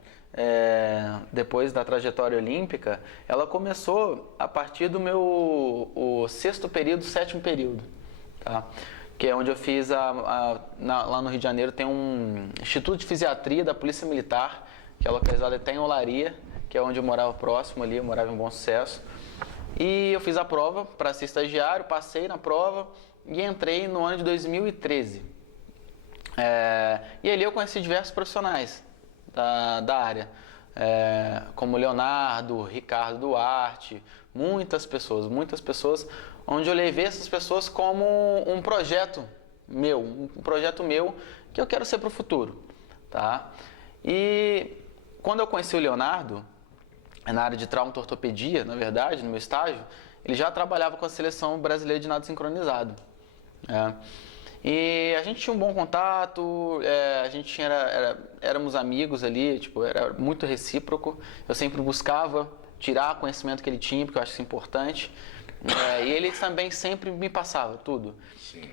depois da trajetória olímpica, ela começou a partir do o 6º período, 7º período, tá? Que é onde eu fiz, lá no Rio de Janeiro, tem um Instituto de Fisiatria da Polícia Militar, que é localizado até em Olaria, que é onde eu morava próximo ali, eu morava em Bom Sucesso. E eu fiz a prova para ser estagiário, passei na prova e entrei no ano de 2013. E ali eu conheci diversos profissionais da área, como Leonardo, Ricardo Duarte, muitas pessoas, onde eu levei essas pessoas como um projeto meu que eu quero ser para o futuro, tá? E quando eu conheci o Leonardo, na área de traumatortopedia, na verdade, no meu estágio, ele já trabalhava com a seleção brasileira de nado sincronizado. E a gente tinha um bom contato, a gente éramos amigos ali, tipo, era muito recíproco. Eu sempre buscava tirar o conhecimento que ele tinha, porque eu acho isso importante. E ele também sempre me passava tudo. Sim.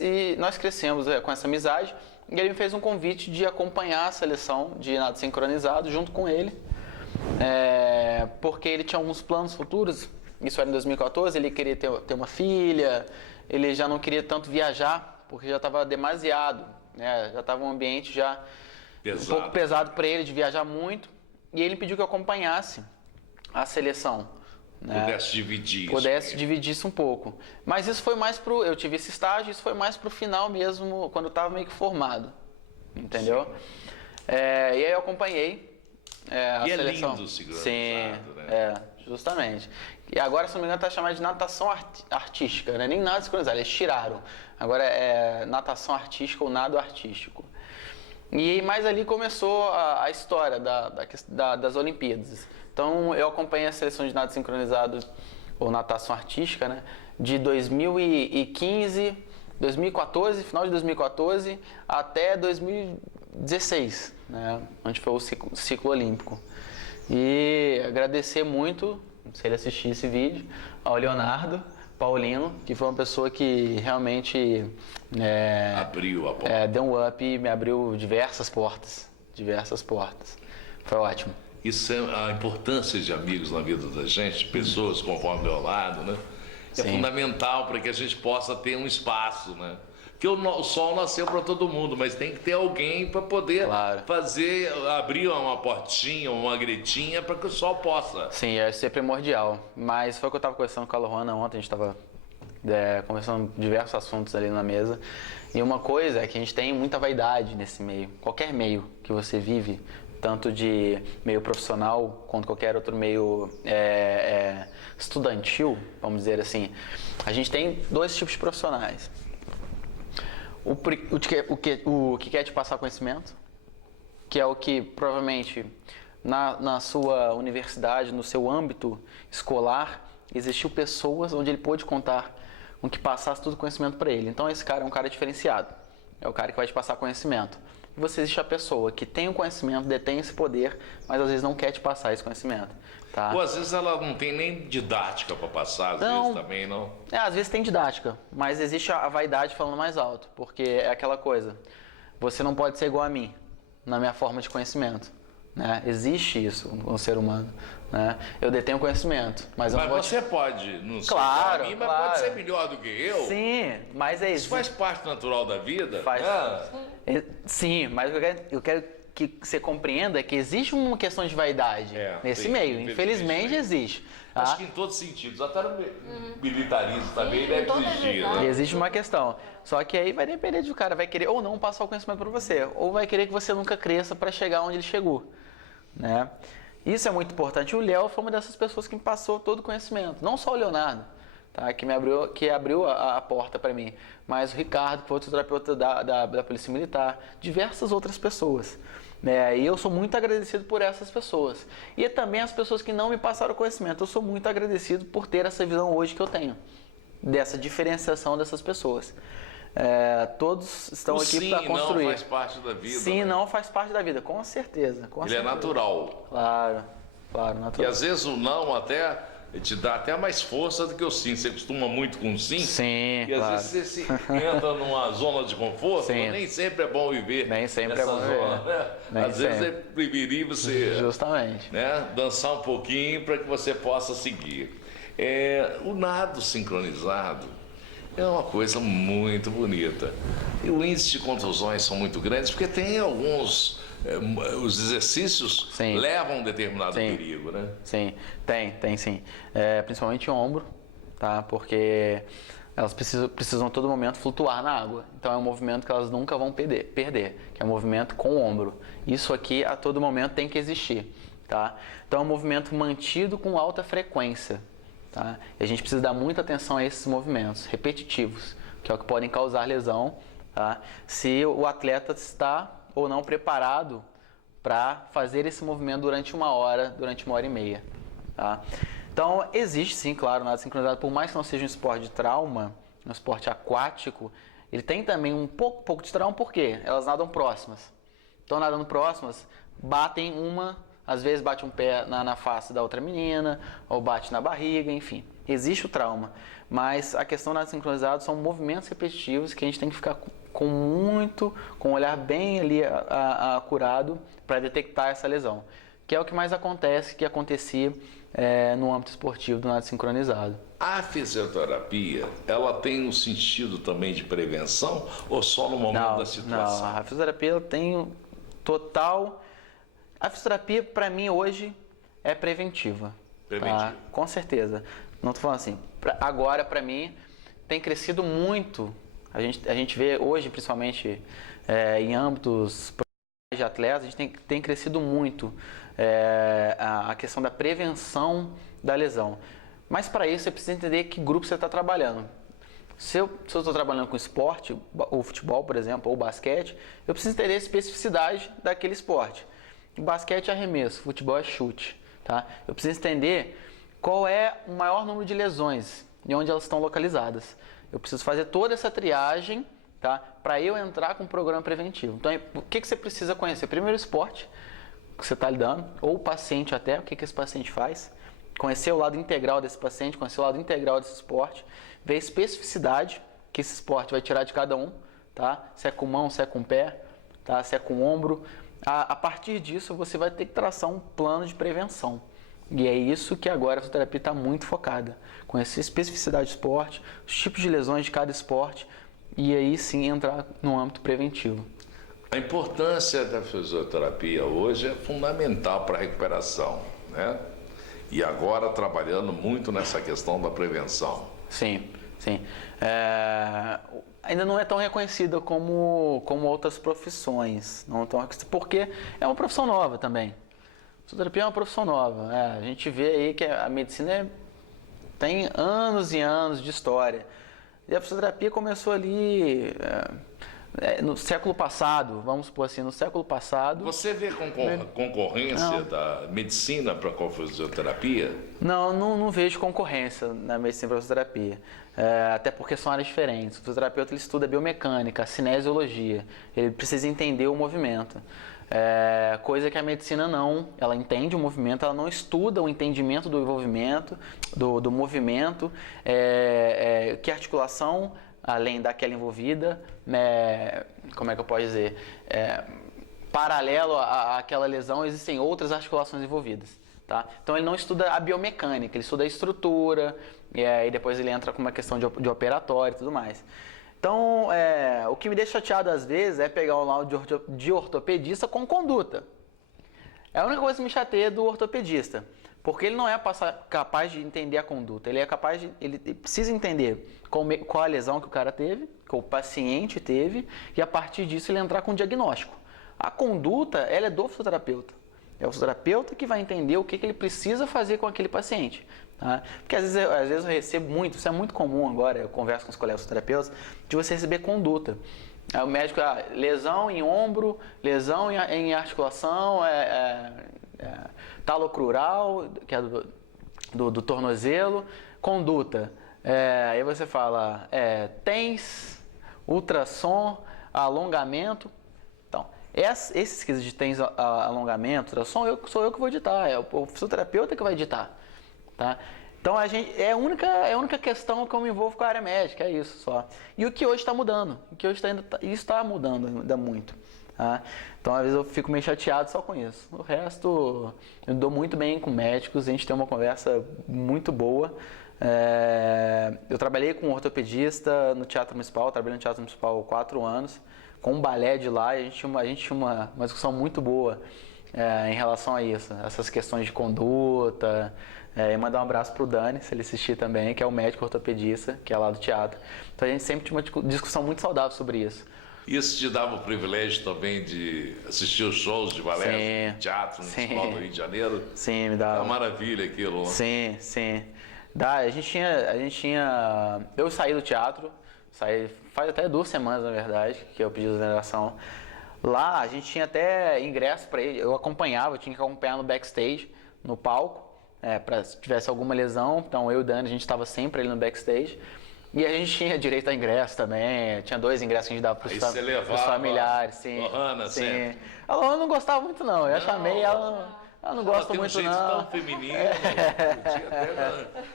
E nós crescemos com essa amizade. E ele me fez um convite de acompanhar a seleção de nado sincronizado junto com ele. Porque ele tinha alguns planos futuros. Isso era em 2014, ele queria ter uma filha, ele já não queria tanto viajar, porque já estava demasiado, né? Já estava um ambiente já pesado. Um pouco pesado para ele de viajar muito. E ele pediu que eu acompanhasse a seleção. Né? Pudesse dividir isso um pouco. Mas isso foi mais eu tive esse estágio, isso foi mais pro final mesmo, quando eu estava meio que formado. Entendeu? E aí eu acompanhei a seleção. É lindo o sincronizado, Sim, né? Justamente. E agora, se não me engano, está chamado de natação artística, né? Nem nada sincronizado, eles tiraram. Agora é natação artística ou nado artístico. Mas ali começou a história das Olimpíadas. Então, eu acompanhei a seleção de nado sincronizado ou natação artística, né? De 2015, 2014, final de 2014 até 2016, né? Onde foi o ciclo olímpico. E agradecer muito, se ele assistir esse vídeo, ao Leonardo Paulino, que foi uma pessoa que realmente abriu a porta. Deu um up e me abriu diversas portas. Foi ótimo. Isso é a importância de amigos na vida da gente, pessoas conforme Leonardo, né? É Sim. fundamental para que a gente possa ter um espaço, né? Porque o sol nasceu para todo mundo, mas tem que ter alguém para poder abrir uma portinha, uma gretinha para que o sol possa. Sim, isso é primordial. Mas foi o que eu estava conversando com a Lohana ontem, a gente estava conversando diversos assuntos ali na mesa. E uma coisa é que a gente tem muita vaidade nesse meio. Qualquer meio que você vive, tanto de meio profissional quanto qualquer outro meio estudantil, vamos dizer assim, a gente tem dois tipos de profissionais. O que quer te passar conhecimento, que é o que provavelmente na sua universidade, no seu âmbito escolar, existiu pessoas onde ele pôde contar com que passasse todo o conhecimento para ele. Então esse cara é um cara diferenciado, é o cara que vai te passar conhecimento. E você existe a pessoa que tem o conhecimento, detém esse poder, mas às vezes não quer te passar esse conhecimento. Tá? Ou às vezes ela não tem nem didática para passar, às vezes também não. Às vezes tem didática, mas existe a vaidade falando mais alto, porque é aquela coisa, você não pode ser igual a mim, na minha forma de conhecimento. Né? Existe isso no ser humano. Né? Eu detenho conhecimento, mas eu não vou você pode, não sei claro, a mim, mas claro. pode ser melhor do que eu. Sim, mas é isso. Isso faz parte natural da vida. Sim, mas eu quero que você compreenda que existe uma questão de vaidade nesse meio. Infelizmente existe. Tá? Acho que em todos os sentidos, até no militarismo também ele é exigido. Né? Existe uma questão. Só que aí vai depender de o cara vai querer ou não passar o conhecimento para você, ou vai querer que você nunca cresça para chegar onde ele chegou. Né? Isso é muito importante. O Léo foi uma dessas pessoas que me passou todo o conhecimento. Não só o Leonardo, tá? que abriu a porta para mim, mas o Ricardo, que foi outro terapeuta da Polícia Militar, diversas outras pessoas. Né? E eu sou muito agradecido por essas pessoas. E também as pessoas que não me passaram conhecimento. Eu sou muito agradecido por ter essa visão hoje que eu tenho, dessa diferenciação dessas pessoas. Todos estão aqui para construir. Sim, não faz parte da vida. Sim, né? não faz parte da vida, com certeza. Ele é natural. Claro, natural. E às vezes o não até te dá até mais força do que o sim. Você costuma muito com o sim. Sim, e às vezes você entra numa zona de conforto, mas nem sempre é bom viver. Nem sempre nessa é bom zona, viver. Né? Às vezes é preferível você justamente. Né, dançar um pouquinho para que você possa seguir. O nado sincronizado é uma coisa muito bonita. E o índice de contusões são muito grandes porque tem alguns... os exercícios levam um determinado perigo, né? Sim, tem sim. Principalmente o ombro, tá? Porque elas precisam a todo momento flutuar na água. Então é um movimento que elas nunca vão perder, que é um movimento com o ombro. Isso aqui a todo momento tem que existir, tá? Então é um movimento mantido com alta frequência, tá? E a gente precisa dar muita atenção a esses movimentos repetitivos, que é o que podem causar lesão, tá? Se o atleta está ou não preparado para fazer esse movimento durante uma hora e meia. Tá? Então, existe sim, claro, nado sincronizado, por mais que não seja um esporte de trauma, um esporte aquático, ele tem também um pouco de trauma, por quê? Elas nadam próximas. Então, nadando próximas, batem às vezes bate um pé na face da outra menina, ou bate na barriga, enfim. Existe o trauma, mas a questão do nado sincronizado são movimentos repetitivos que a gente tem que ficar com um olhar bem ali acurado para detectar essa lesão, que é o que mais acontece, que acontecia no âmbito esportivo do nado sincronizado. A fisioterapia, ela tem um sentido também de prevenção ou só no momento da situação? Não, a fisioterapia ela tem total... A fisioterapia, para mim, hoje, é preventiva. Preventiva. Tá? Com certeza. Não estou falando assim. Agora, para mim, tem crescido muito. A gente vê hoje, principalmente em âmbitos de atletas, a gente tem crescido muito a questão da prevenção da lesão. Mas para isso você precisa entender que grupo você está trabalhando. Se eu estou trabalhando com esporte, o futebol, por exemplo, ou o basquete, eu preciso entender a especificidade daquele esporte. O basquete é arremesso, o futebol é chute. Tá? Eu preciso entender qual é o maior número de lesões e onde elas estão localizadas. Eu preciso fazer toda essa triagem, tá? Para eu entrar com um programa preventivo. Então, o que você precisa conhecer? Primeiro, o esporte que você está lidando, ou o paciente até, o que esse paciente faz. Conhecer o lado integral desse paciente, conhecer o lado integral desse esporte. Ver a especificidade que esse esporte vai tirar de cada um. Tá? Se é com mão, se é com pé, tá? Se é com ombro. A partir disso, você vai ter que traçar um plano de prevenção. E é isso que agora a fisioterapia está muito focada. Conhecer a especificidade do esporte, os tipos de lesões de cada esporte e aí sim entrar no âmbito preventivo. A importância da fisioterapia hoje é fundamental para a recuperação, né? E agora trabalhando muito nessa questão da prevenção. Sim. Ainda não é tão reconhecida como outras profissões, não tão reconhecida, porque é uma profissão nova também. A fisioterapia é uma profissão nova. A gente vê aí que a medicina tem anos e anos de história. E a fisioterapia começou ali no século passado, vamos supor assim, no século passado. Você vê concorrência da medicina para a fisioterapia? Não vejo concorrência na medicina para a fisioterapia. Até porque são áreas diferentes. O fisioterapeuta ele estuda biomecânica, a cinesiologia. Ele precisa entender o movimento. Coisa que a medicina não. Ela entende o movimento, ela não estuda o entendimento do envolvimento, do movimento, que articulação, além daquela envolvida, como é que eu posso dizer? Paralelo àquela lesão, existem outras articulações envolvidas. Tá? Então ele não estuda a biomecânica, ele estuda a estrutura, e depois ele entra com uma questão de operatório e tudo mais. Então, o que me deixa chateado às vezes é pegar um laudo de ortopedista com conduta. É a única coisa que me chateia do ortopedista, porque ele não é capaz de entender a conduta, ele precisa entender qual a lesão que o cara teve, que o paciente teve, e a partir disso ele entrar com um diagnóstico. A conduta, ela é do fisioterapeuta. É o fisioterapeuta que vai entender o que ele precisa fazer com aquele paciente. Tá? Porque às vezes eu recebo muito, isso é muito comum agora, eu converso com os colegas fisioterapeutas, de você receber conduta. O médico, lesão em ombro, lesão em articulação, talocrural, que é do tornozelo, conduta. Aí você fala, TENS, ultrassom, alongamento. Então, esses quesitos de TENS, alongamento, ultrassom, sou eu que vou editar, é o fisioterapeuta que vai editar. Tá? Então, é a única questão que eu me envolvo com a área médica, é isso só. E o que hoje está mudando, isso está mudando ainda muito. Tá? Então, às vezes eu fico meio chateado só com isso. O resto, eu dou muito bem com médicos, a gente tem uma conversa muito boa. Eu trabalhei com um ortopedista no Teatro Municipal, trabalhei no Teatro Municipal há 4 anos, com um balé de lá, e a gente tinha uma discussão muito boa em relação a isso, essas questões de conduta. E mandar um abraço pro Dani, se ele assistir também, que é o médico ortopedista, que é lá do teatro. Então a gente sempre tinha uma discussão muito saudável sobre isso. Isso te dava o privilégio também de assistir os shows de balé, teatro municipal do Rio de Janeiro? Sim, me dava. É uma maravilha aquilo. Né? Sim. A gente tinha... Eu saí do teatro, faz até 2 semanas, na verdade, que eu pedi exoneração. Lá a gente tinha até ingresso para ele, eu tinha que acompanhar no backstage, no palco. Se tivesse alguma lesão, então eu e o Dani, a gente estava sempre ali no backstage. E a gente tinha direito a ingresso também, tinha 2 ingressos que a gente dava para os familiares. Sim, Lohana sempre. A Lohana não gostava muito não, eu chamei ela não gosta muito não. Ela tem um jeito tão feminino,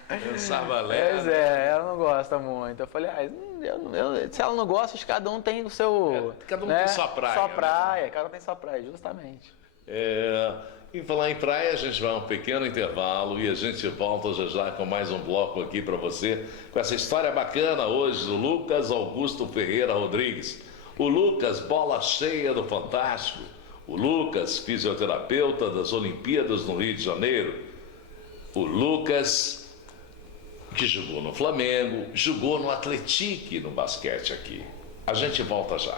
até dançava leve. Pois ela não gosta muito. Eu falei, se ela não gosta, acho que cada um tem o seu... Cada um tem sua praia. Sua praia, cada um tem sua praia, justamente. Em falar em praia, a gente vai a um pequeno intervalo e a gente volta já com mais um bloco aqui para você, com essa história bacana hoje do Lucas Augusto Ferreira Rodrigues. O Lucas, bola cheia do Fantástico. O Lucas, fisioterapeuta das Olimpíadas no Rio de Janeiro. O Lucas, que jogou no Flamengo, jogou no Atlético no basquete aqui. A gente volta já.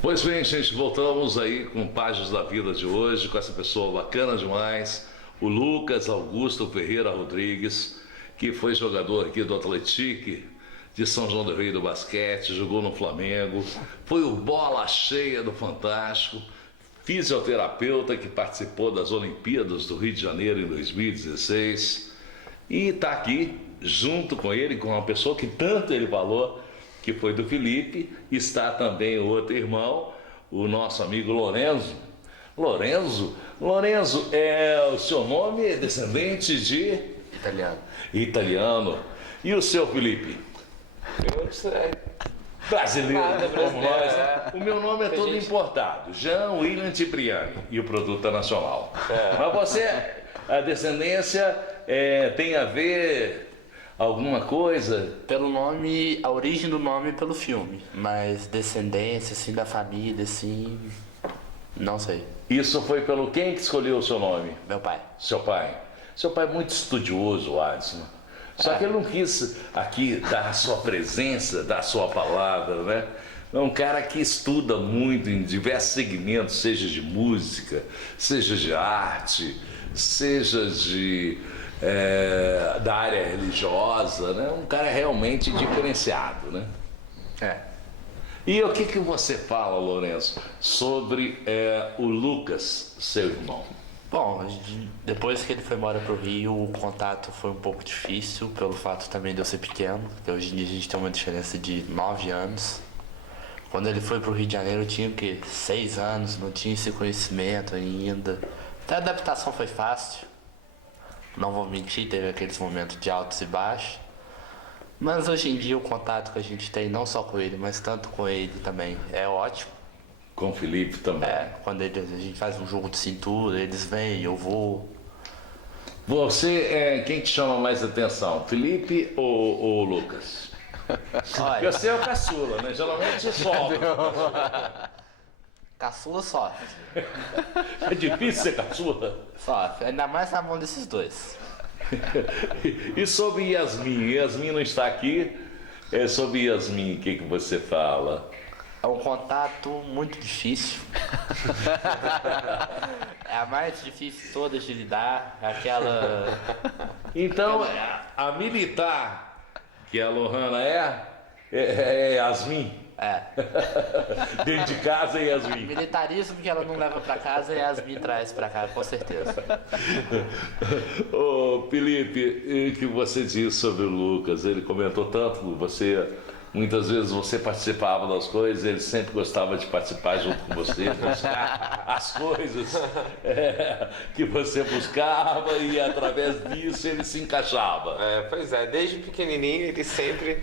Pois bem, gente, voltamos aí com Páginas da Vida de hoje, com essa pessoa bacana demais, o Lucas Augusto Ferreira Rodrigues, que foi jogador aqui do Atlético de São João do Rio do basquete, jogou no Flamengo, foi o bola cheia do Fantástico, fisioterapeuta que participou das Olimpíadas do Rio de Janeiro em 2016 e está aqui junto com ele, com uma pessoa que tanto ele falou, que foi do Felipe, está também o outro irmão, o nosso amigo Lorenzo. Lorenzo, o seu nome é descendente de... Italiano. E o seu, Felipe? Eu sei. Brasileiro, como nós. O meu nome é todo importado, Jean William Cipriani, e o produto é nacional. Mas você, a descendência tem a ver... alguma coisa? Pelo nome, a origem do nome é pelo filme, mas descendência, assim, da família, assim, não sei. Isso foi pelo quem que escolheu o seu nome? Meu pai. Seu pai. Seu pai é muito estudioso, Adson. Só que ele não quis aqui dar a sua presença, dar a sua palavra, né? É um cara que estuda muito em diversos segmentos, seja de música, seja de arte, seja da área religiosa, né? Um cara realmente diferenciado, né? E o que você fala, Lourenço, sobre o Lucas, seu irmão? Bom, depois que ele foi embora pro Rio, o contato foi um pouco difícil, pelo fato também de eu ser pequeno, porque hoje em dia a gente tem uma diferença de 9 anos. Quando ele foi pro Rio de Janeiro eu tinha o quê? 6 anos, não tinha esse conhecimento ainda. Até a adaptação foi fácil. Não vou mentir, teve aqueles momentos de altos e baixos. Mas hoje em dia o contato que a gente tem, não só com ele, mas tanto com ele também, é ótimo. Com o Felipe também. Quando a gente faz um jogo de cintura, eles vêm, eu vou. Você, quem te chama mais atenção, Felipe ou Lucas? Olha, Você é o caçula, né? Geralmente sobra. caçula sofre. É difícil ser caçula. Sofre. Ainda mais na mão desses dois. E sobre Yasmin? Yasmin não está aqui. Sobre Yasmin, o que você fala? É um contato muito difícil. É a mais difícil toda de lidar. Aquela. Então, a militar que a Lohana é Yasmin. É. Dentro de casa é Yasmin. Militarismo que ela não leva pra casa e Yasmin traz pra cá, com certeza. Ô, Felipe, o que você disse sobre o Lucas? Ele comentou tanto, muitas vezes você participava das coisas, ele sempre gostava de participar junto com você, buscar as coisas que você buscava e através disso ele se encaixava. Pois é, desde pequenininho ele sempre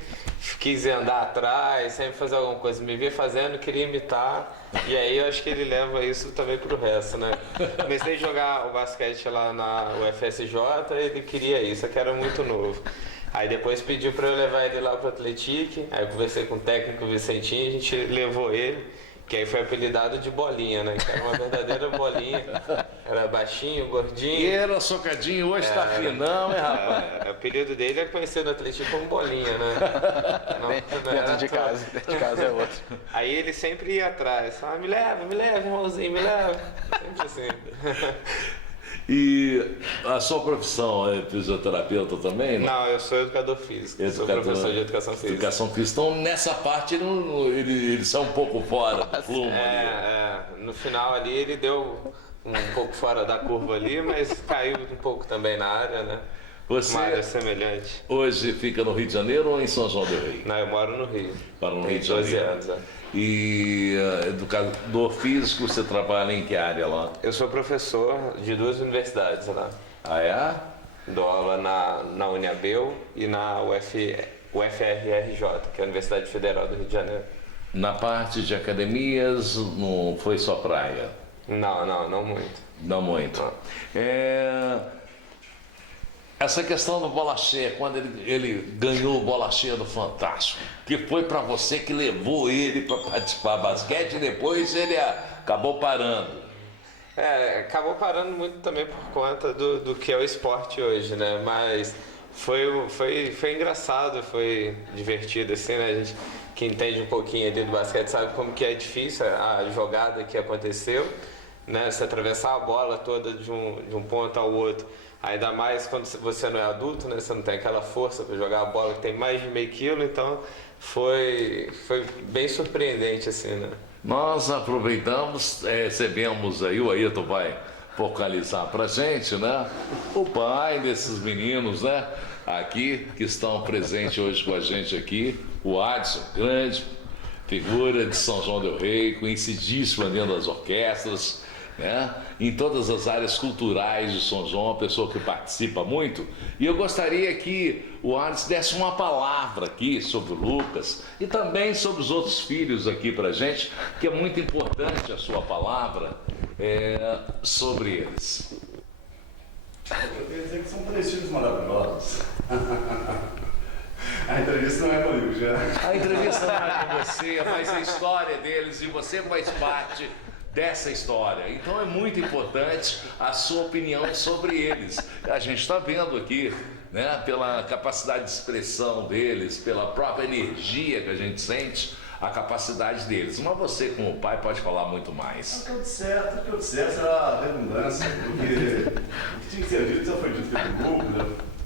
quis andar atrás, sempre fazer alguma coisa, me via fazendo, queria imitar, e aí eu acho que ele leva isso também pro resto, né? Comecei a jogar o basquete lá na UFSJ, ele queria isso, que era muito novo. Aí depois pediu para eu levar ele lá pro Atlético, aí eu conversei com o técnico Vicentinho, a gente levou ele, que aí foi apelidado de Bolinha, né? Que era uma verdadeira bolinha, era baixinho, gordinho. E era socadinho, hoje tá finão, hein, rapaz? O apelido dele é conhecido no Atlético como Bolinha, né? Dentro de casa é outro. Aí ele sempre ia atrás, me leva, irmãozinho, me leva. Sempre assim. E a sua profissão é fisioterapeuta também? Não, eu sou educador físico, sou professor de educação física. Educação física. Então, nessa parte, ele sai um pouco fora do plumo. No final ali ele deu um pouco fora da curva ali, mas caiu um pouco também na área, né? Você Uma área semelhante. hoje fica no Rio de Janeiro ou em São João del Rei? Não, eu moro no Rio. Moro no Tenho Rio de Janeiro. 12 anos, E educador físico, você trabalha em que área lá? Eu sou professor de 2 universidades lá. Ah, é? Dou aula na Uniabel e na UFRRJ, que é a Universidade Federal do Rio de Janeiro. Na parte de academias, não foi só praia? Não muito. Não muito. Não. Essa questão do bola cheia, quando ele ganhou o bola cheia do Fantástico, que foi para você que levou ele para participar do basquete e depois ele acabou parando. Acabou parando muito também por conta do que é o esporte hoje, né? Mas foi engraçado, foi divertido, assim, né? A gente que entende um pouquinho ali do basquete sabe como que é difícil a jogada que aconteceu, né? Você atravessar a bola toda de um ponto ao outro. Ainda mais quando você não é adulto, né? Você não tem aquela força para jogar a bola que tem mais de meio quilo, então foi bem surpreendente, assim, né? Nós aproveitamos, recebemos aí, o Ayrton vai focalizar pra gente, né? O pai desses meninos, né? Aqui, que estão presentes hoje com a gente aqui, o Adson, grande figura de São João del Rei, conhecidíssima dentro das orquestras, né? Em todas as áreas culturais de São João, uma pessoa que participa muito. E eu gostaria que o Alisson desse uma palavra aqui sobre o Lucas e também sobre os outros filhos aqui pra gente, que é muito importante a sua palavra sobre eles. Eu queria dizer que são 3 filhos maravilhosos. A entrevista não é comigo, já. A entrevista não é com você, mas a história deles e você faz parte dessa história. Então é muito importante a sua opinião sobre eles. A gente está vendo aqui, né, pela capacidade de expressão deles, pela própria energia que a gente sente, a capacidade deles. Mas você, como pai, pode falar muito mais. O que eu dissesse era a redundância, porque o que tinha que ser dito já foi dito pelo grupo, né?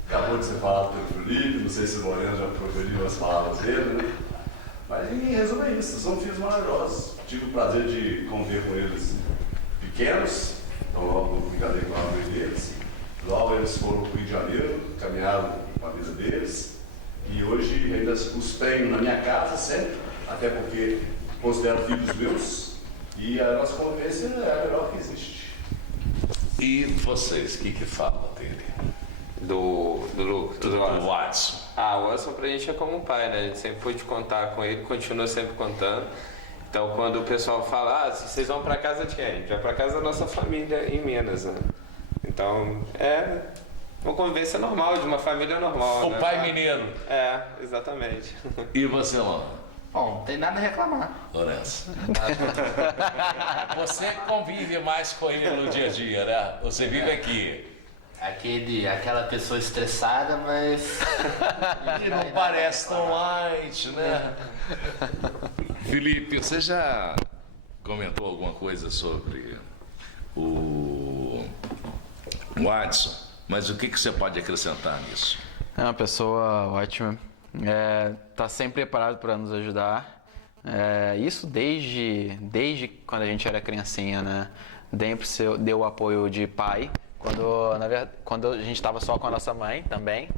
Acabou de ser falado pelo Felipe, não sei se o Moreno já proferiu as palavras dele, né? Mas em resumo é isso, são filhos maravilhosos. Tive o prazer de conviver com eles pequenos, então logo me casei com a mãe deles. Logo eles foram para o Rio de Janeiro, caminharam com a vida deles. E hoje ainda os tenho na minha casa sempre, até porque considero filhos meus. E a nossa convivência é a melhor que existe. E vocês, o que falam dele? Do Lucas, Do Watson. O Watson pra gente é como um pai, né? A gente sempre pôde contar com ele, continua sempre contando. Então quando o pessoal fala, vocês vão pra casa de quem? A gente vai pra casa da nossa família em Minas, né? Então uma convivência normal, de uma família normal. O né? pai mineiro. É, exatamente. E você, Lona? Bom, não tem nada a reclamar. Lourenço. Você convive mais com ele no dia a dia, né? Você vive aqui. Aquela pessoa estressada, mas... E não parece tão light, né? Felipe, você já comentou alguma coisa sobre o Watson, mas o que você pode acrescentar nisso? É uma pessoa ótima, tá sempre preparado para nos ajudar. Isso desde quando a gente era criancinha, né? Sempre deu o apoio de pai, quando a gente estava só com a nossa mãe também.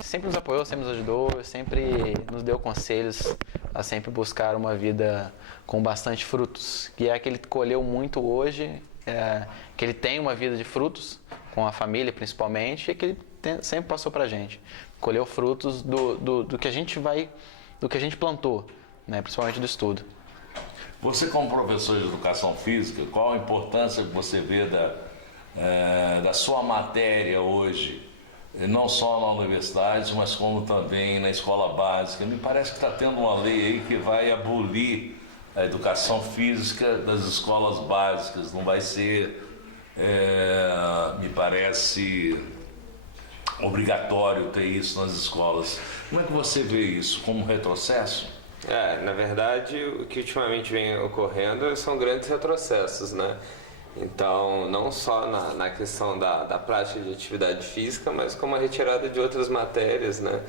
Sempre nos apoiou, sempre nos ajudou, sempre nos deu conselhos a sempre buscar uma vida com bastante frutos, que é que ele colheu muito hoje, que ele tem uma vida de frutos, com a família principalmente, e que ele sempre passou pra gente. Colheu frutos do que a gente plantou, né, principalmente do estudo. Você, como professor de educação física, qual a importância que você vê da sua matéria hoje, não só na universidade, mas como também na escola básica? Me parece que está tendo uma lei aí que vai abolir a educação física das escolas básicas, não vai ser, me parece, obrigatório ter isso nas escolas. Como é que você vê isso? Como retrocesso? Na verdade, o que ultimamente vem ocorrendo são grandes retrocessos, né? Então, não só na questão da prática de atividade física, mas como a retirada de outras matérias, né?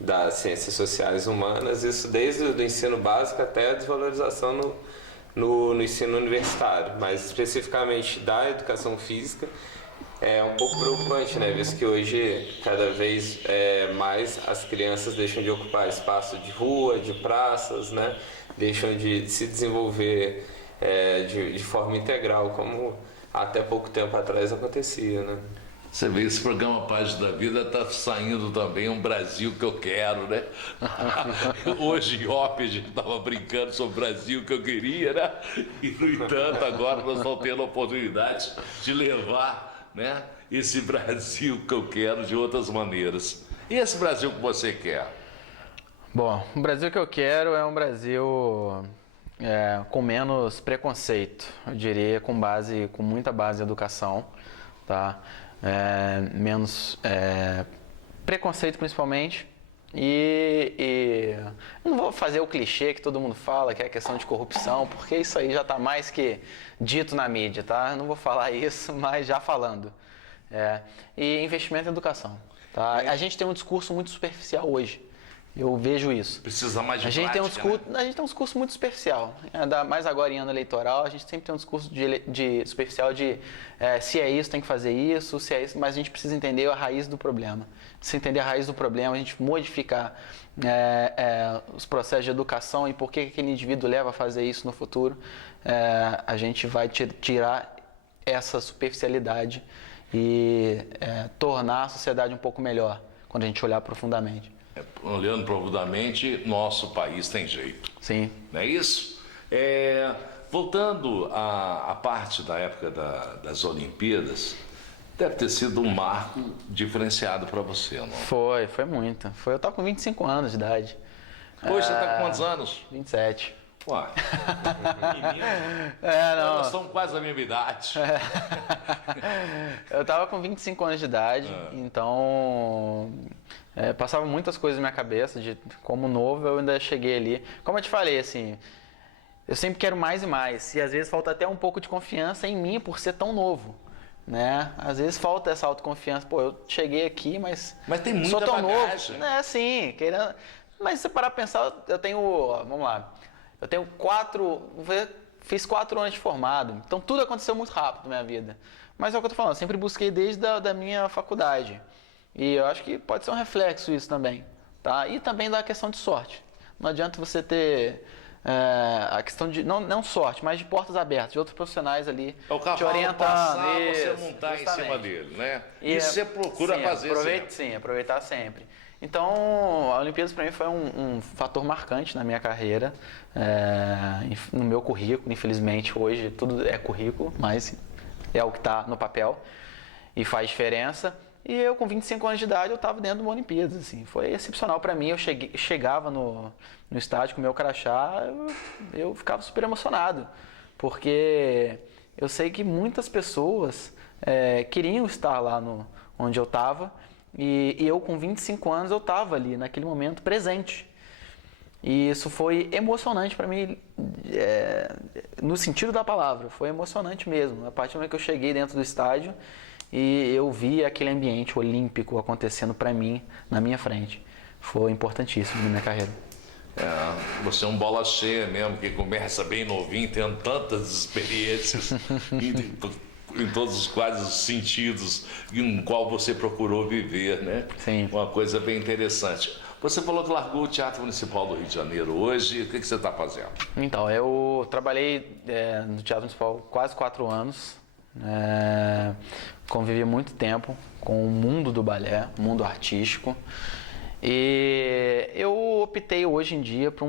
Das ciências sociais humanas, isso desde o ensino básico até a desvalorização no ensino universitário, mas especificamente da educação física. É um pouco preocupante, né? Visto que hoje, cada vez mais, as crianças deixam de ocupar espaço de rua, de praças, né? Deixam de se desenvolver de forma integral, como até pouco tempo atrás acontecia, né? Você vê, esse programa Página da Vida está saindo também um Brasil que eu quero, né? Hoje, em off, a gente estava brincando sobre o Brasil que eu queria, né? E, no entanto, agora nós estamos tendo a oportunidade de levar, né, esse Brasil que eu quero de outras maneiras. E esse Brasil que você quer? Bom, o Brasil que eu quero é um Brasil com menos preconceito, eu diria, com muita base em educação, tá? Menos preconceito principalmente, e eu não vou fazer o clichê que todo mundo fala, que é a questão de corrupção, porque isso aí já está mais que dito na mídia, tá? Eu não vou falar isso, mas já falando. E investimento em educação, tá? A gente tem um discurso muito superficial hoje. Eu vejo isso. Precisa mais de a gente prática, A gente tem um discurso muito superficial. Mais agora em ano eleitoral, a gente sempre tem um discurso superficial de se é isso, tem que fazer isso, se é isso, mas a gente precisa entender a raiz do problema. Se entender a raiz do problema, a gente modificar os processos de educação e por que aquele indivíduo leva a fazer isso no futuro, a gente vai tirar essa superficialidade e tornar a sociedade um pouco melhor quando a gente olhar profundamente. Olhando profundamente, nosso país tem jeito. Sim. Não é isso? Voltando à parte da época das Olimpíadas, deve ter sido um marco diferenciado para você, não? Foi muito. Eu estava com 25 anos de idade. Hoje você está com quantos anos? 27. Uai. Não. Nós somos quase da mesma idade. Eu estava com 25 anos de idade, então passava muitas coisas na minha cabeça, como novo eu ainda cheguei ali. Como eu te falei, assim, eu sempre quero mais e mais, e às vezes falta até um pouco de confiança em mim por ser tão novo, né? Às vezes falta essa autoconfiança, eu cheguei aqui, mas tem muita sou tão bagagem. novo. Sim, querendo... Mas se você parar pra pensar, eu tenho, vamos lá, fiz 4 anos de formado, então tudo aconteceu muito rápido na minha vida. Mas é o que eu tô falando, eu sempre busquei desde da minha faculdade. E eu acho que pode ser um reflexo isso também, tá? E também da questão de sorte. Não adianta você ter a questão de, não sorte, mas de portas abertas, de outros profissionais ali te orientando. Passar, você montar em cima dele, né? E você procura fazer sempre. Sim, aproveitar sempre. Então, a Olimpíadas para mim foi um fator marcante na minha carreira, no meu currículo. Infelizmente, hoje tudo é currículo, mas é o que está no papel. e faz diferença. E eu, com 25 anos de idade, eu estava dentro de uma Olimpíadas, assim. Foi excepcional para mim. Eu chegava no estádio com o meu crachá, eu ficava super emocionado, porque eu sei que muitas pessoas queriam estar lá onde eu estava, e eu, com 25 anos, eu estava ali, naquele momento, presente. E isso foi emocionante para mim, no sentido da palavra, foi emocionante mesmo. A partir do momento que eu cheguei dentro do estádio e eu vi aquele ambiente olímpico acontecendo para mim, na minha frente, foi importantíssimo na minha carreira. Você é um bola cheia mesmo, que começa bem novinho, tendo tantas experiências em todos os quais os sentidos em qual você procurou viver, né? Sim. Uma coisa bem interessante. Você falou que largou o Teatro Municipal do Rio de Janeiro hoje. O que você está fazendo? Então, eu trabalhei no Teatro Municipal quase 4 anos. Convivi muito tempo com o mundo do balé, o mundo artístico. E eu optei hoje em dia por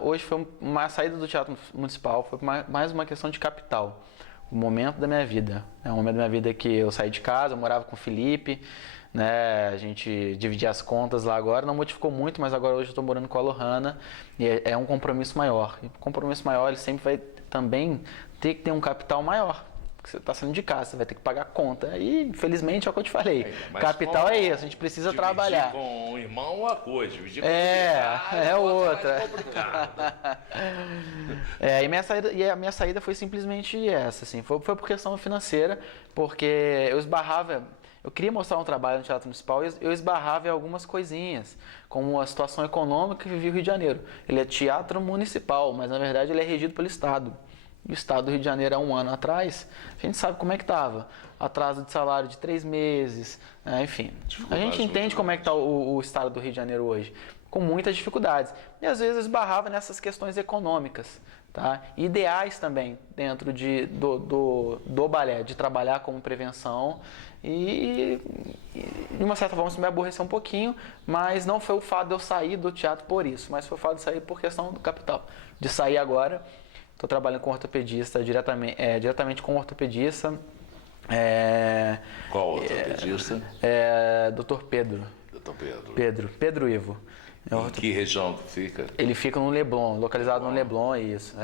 hoje foi uma saída do Teatro Municipal, foi mais uma questão de capital. O momento da minha vida. É um momento da minha vida que eu saí de casa, eu morava com o Felipe, né? A gente dividia as contas lá agora, não modificou muito, mas agora hoje eu estou morando com a Lohana e é um compromisso maior. E o compromisso maior, ele sempre vai também ter que ter um capital maior. Porque você está saindo de casa, você vai ter que pagar conta. E, infelizmente, é o que eu te falei. Capital é isso, a gente precisa trabalhar. Com o irmão é uma coisa, dividir com é outra. É E a minha saída foi simplesmente essa, assim. Foi por questão financeira, porque eu queria mostrar um trabalho no Teatro Municipal e eu esbarrava em algumas coisinhas, como a situação econômica que vivia o Rio de Janeiro. Ele é teatro municipal, mas na verdade ele é regido pelo Estado. E o Estado do Rio de Janeiro, há um ano atrás, a gente sabe como é que estava. Atraso de salário de 3 meses, enfim. A gente entende como é que está o Estado do Rio de Janeiro hoje, com muitas dificuldades. E às vezes esbarrava nessas questões econômicas, tá? Ideais também dentro do balé, de trabalhar como prevenção. E de uma certa forma isso me aborreceu um pouquinho, mas não foi o fato de eu sair do teatro por isso, mas foi o fato de sair por questão do capital. De sair agora, estou trabalhando com ortopedista, diretamente com ortopedista. Qual ortopedista? Dr. Pedro. Dr. Pedro. Pedro Ivo. Em que região que fica? Ele fica no Leblon, localizado no Leblon, isso.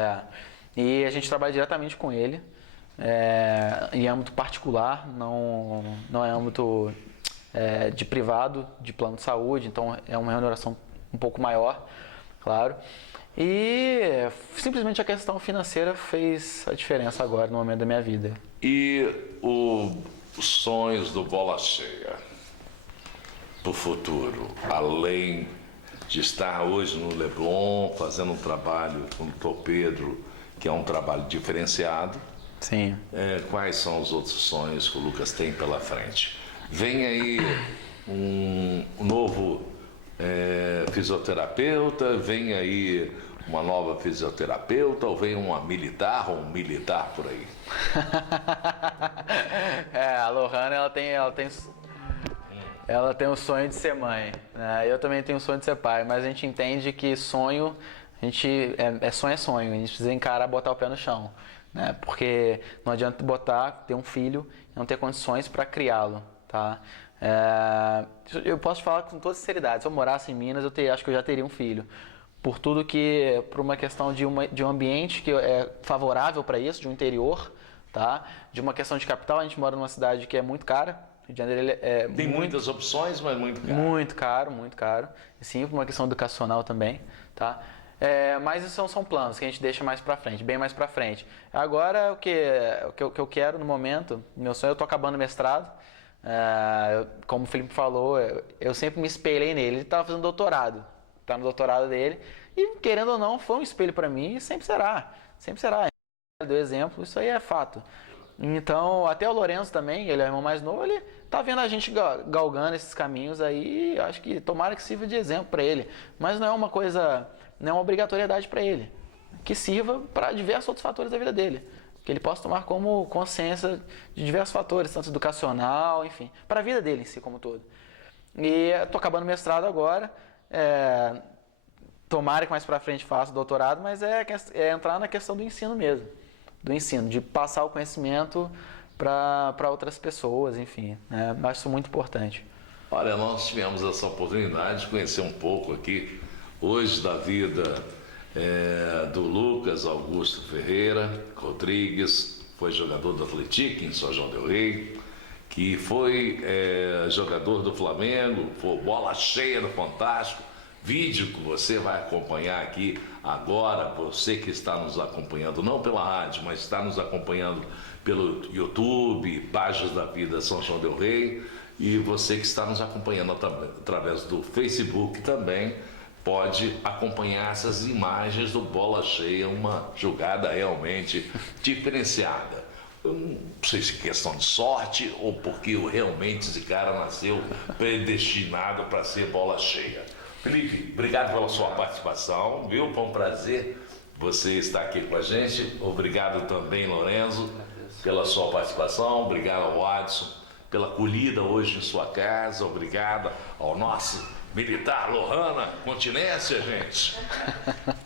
E a gente trabalha diretamente com ele, em âmbito particular, não é âmbito de privado, de plano de saúde, então é uma remuneração um pouco maior, claro. E simplesmente a questão financeira fez a diferença agora no momento da minha vida. E os sonhos do Bola Cheia para o futuro, além de estar hoje no Leblon fazendo um trabalho com o Dr. Pedro, que é um trabalho diferenciado. Sim. Quais são os outros sonhos que o Lucas tem pela frente? Vem aí um novo fisioterapeuta, vem aí uma nova fisioterapeuta, ou vem uma militar ou um militar por aí? A Lohana, ela tem o sonho de ser mãe, né? Eu também tenho o sonho de ser pai, mas a gente entende que sonho, sonho é sonho, a gente precisa encarar, botar o pé no chão, né? Porque não adianta ter um filho e não ter condições para criá-lo, tá? Eu posso falar com toda sinceridade, se eu morasse em Minas, acho que eu já teria um filho. Por uma questão de um ambiente que é favorável para isso, de um interior, tá? De uma questão de capital, a gente mora numa cidade que é muito cara. Rio de Janeiro tem muitas opções, mas muito caro. Muito caro. E sim, por uma questão educacional também, tá? Mas isso são planos que a gente deixa mais pra frente, bem mais pra frente. Agora, o que eu quero no momento, meu sonho, eu tô acabando o mestrado. Como o Felipe falou, eu sempre me espelhei nele. Ele estava fazendo doutorado, está no doutorado dele, e querendo ou não, foi um espelho para mim e sempre será. Ele deu exemplo, isso aí é fato. Então, até o Lourenço também, ele é o irmão mais novo, ele tá vendo a gente galgando esses caminhos aí, acho que tomara que sirva de exemplo para ele. Mas não é uma coisa, não é uma obrigatoriedade para ele, que sirva para diversos outros fatores da vida dele. Que ele possa tomar como consciência de diversos fatores, tanto educacional, enfim, para a vida dele em si como todo. E estou acabando o mestrado agora, tomara que mais para frente faça o doutorado, mas é entrar na questão do ensino mesmo, de passar o conhecimento para outras pessoas, enfim, né? Eu acho isso muito importante. Olha, nós tivemos essa oportunidade de conhecer um pouco aqui, hoje, da vida do Lucas Augusto Ferreira Rodrigues, foi jogador do Atlético em São João del Rei, que foi jogador do Flamengo, foi bola cheia no Fantástico, vídeo que você vai acompanhar aqui agora, você que está nos acompanhando, não pela rádio, mas está nos acompanhando pelo YouTube, Páginas da Vida São João del Rei, e você que está nos acompanhando através do Facebook também, pode acompanhar essas imagens do Bola Cheia, uma jogada realmente diferenciada. Eu não sei se é questão de sorte ou porque realmente esse cara nasceu predestinado para ser bola cheia. Felipe, obrigado pela sua participação, viu? Foi um prazer você estar aqui com a gente. Obrigado também, Lorenzo, pela sua participação. Obrigado ao Watson pela acolhida hoje em sua casa. Obrigado ao nosso militar Lohana. Continência, gente.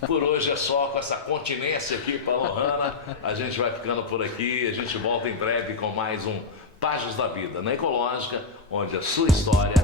Por hoje é só com essa continência aqui para Lohana. A gente vai ficando por aqui. A gente volta em breve com mais um Páginas da Vida na Ecológica, onde a sua história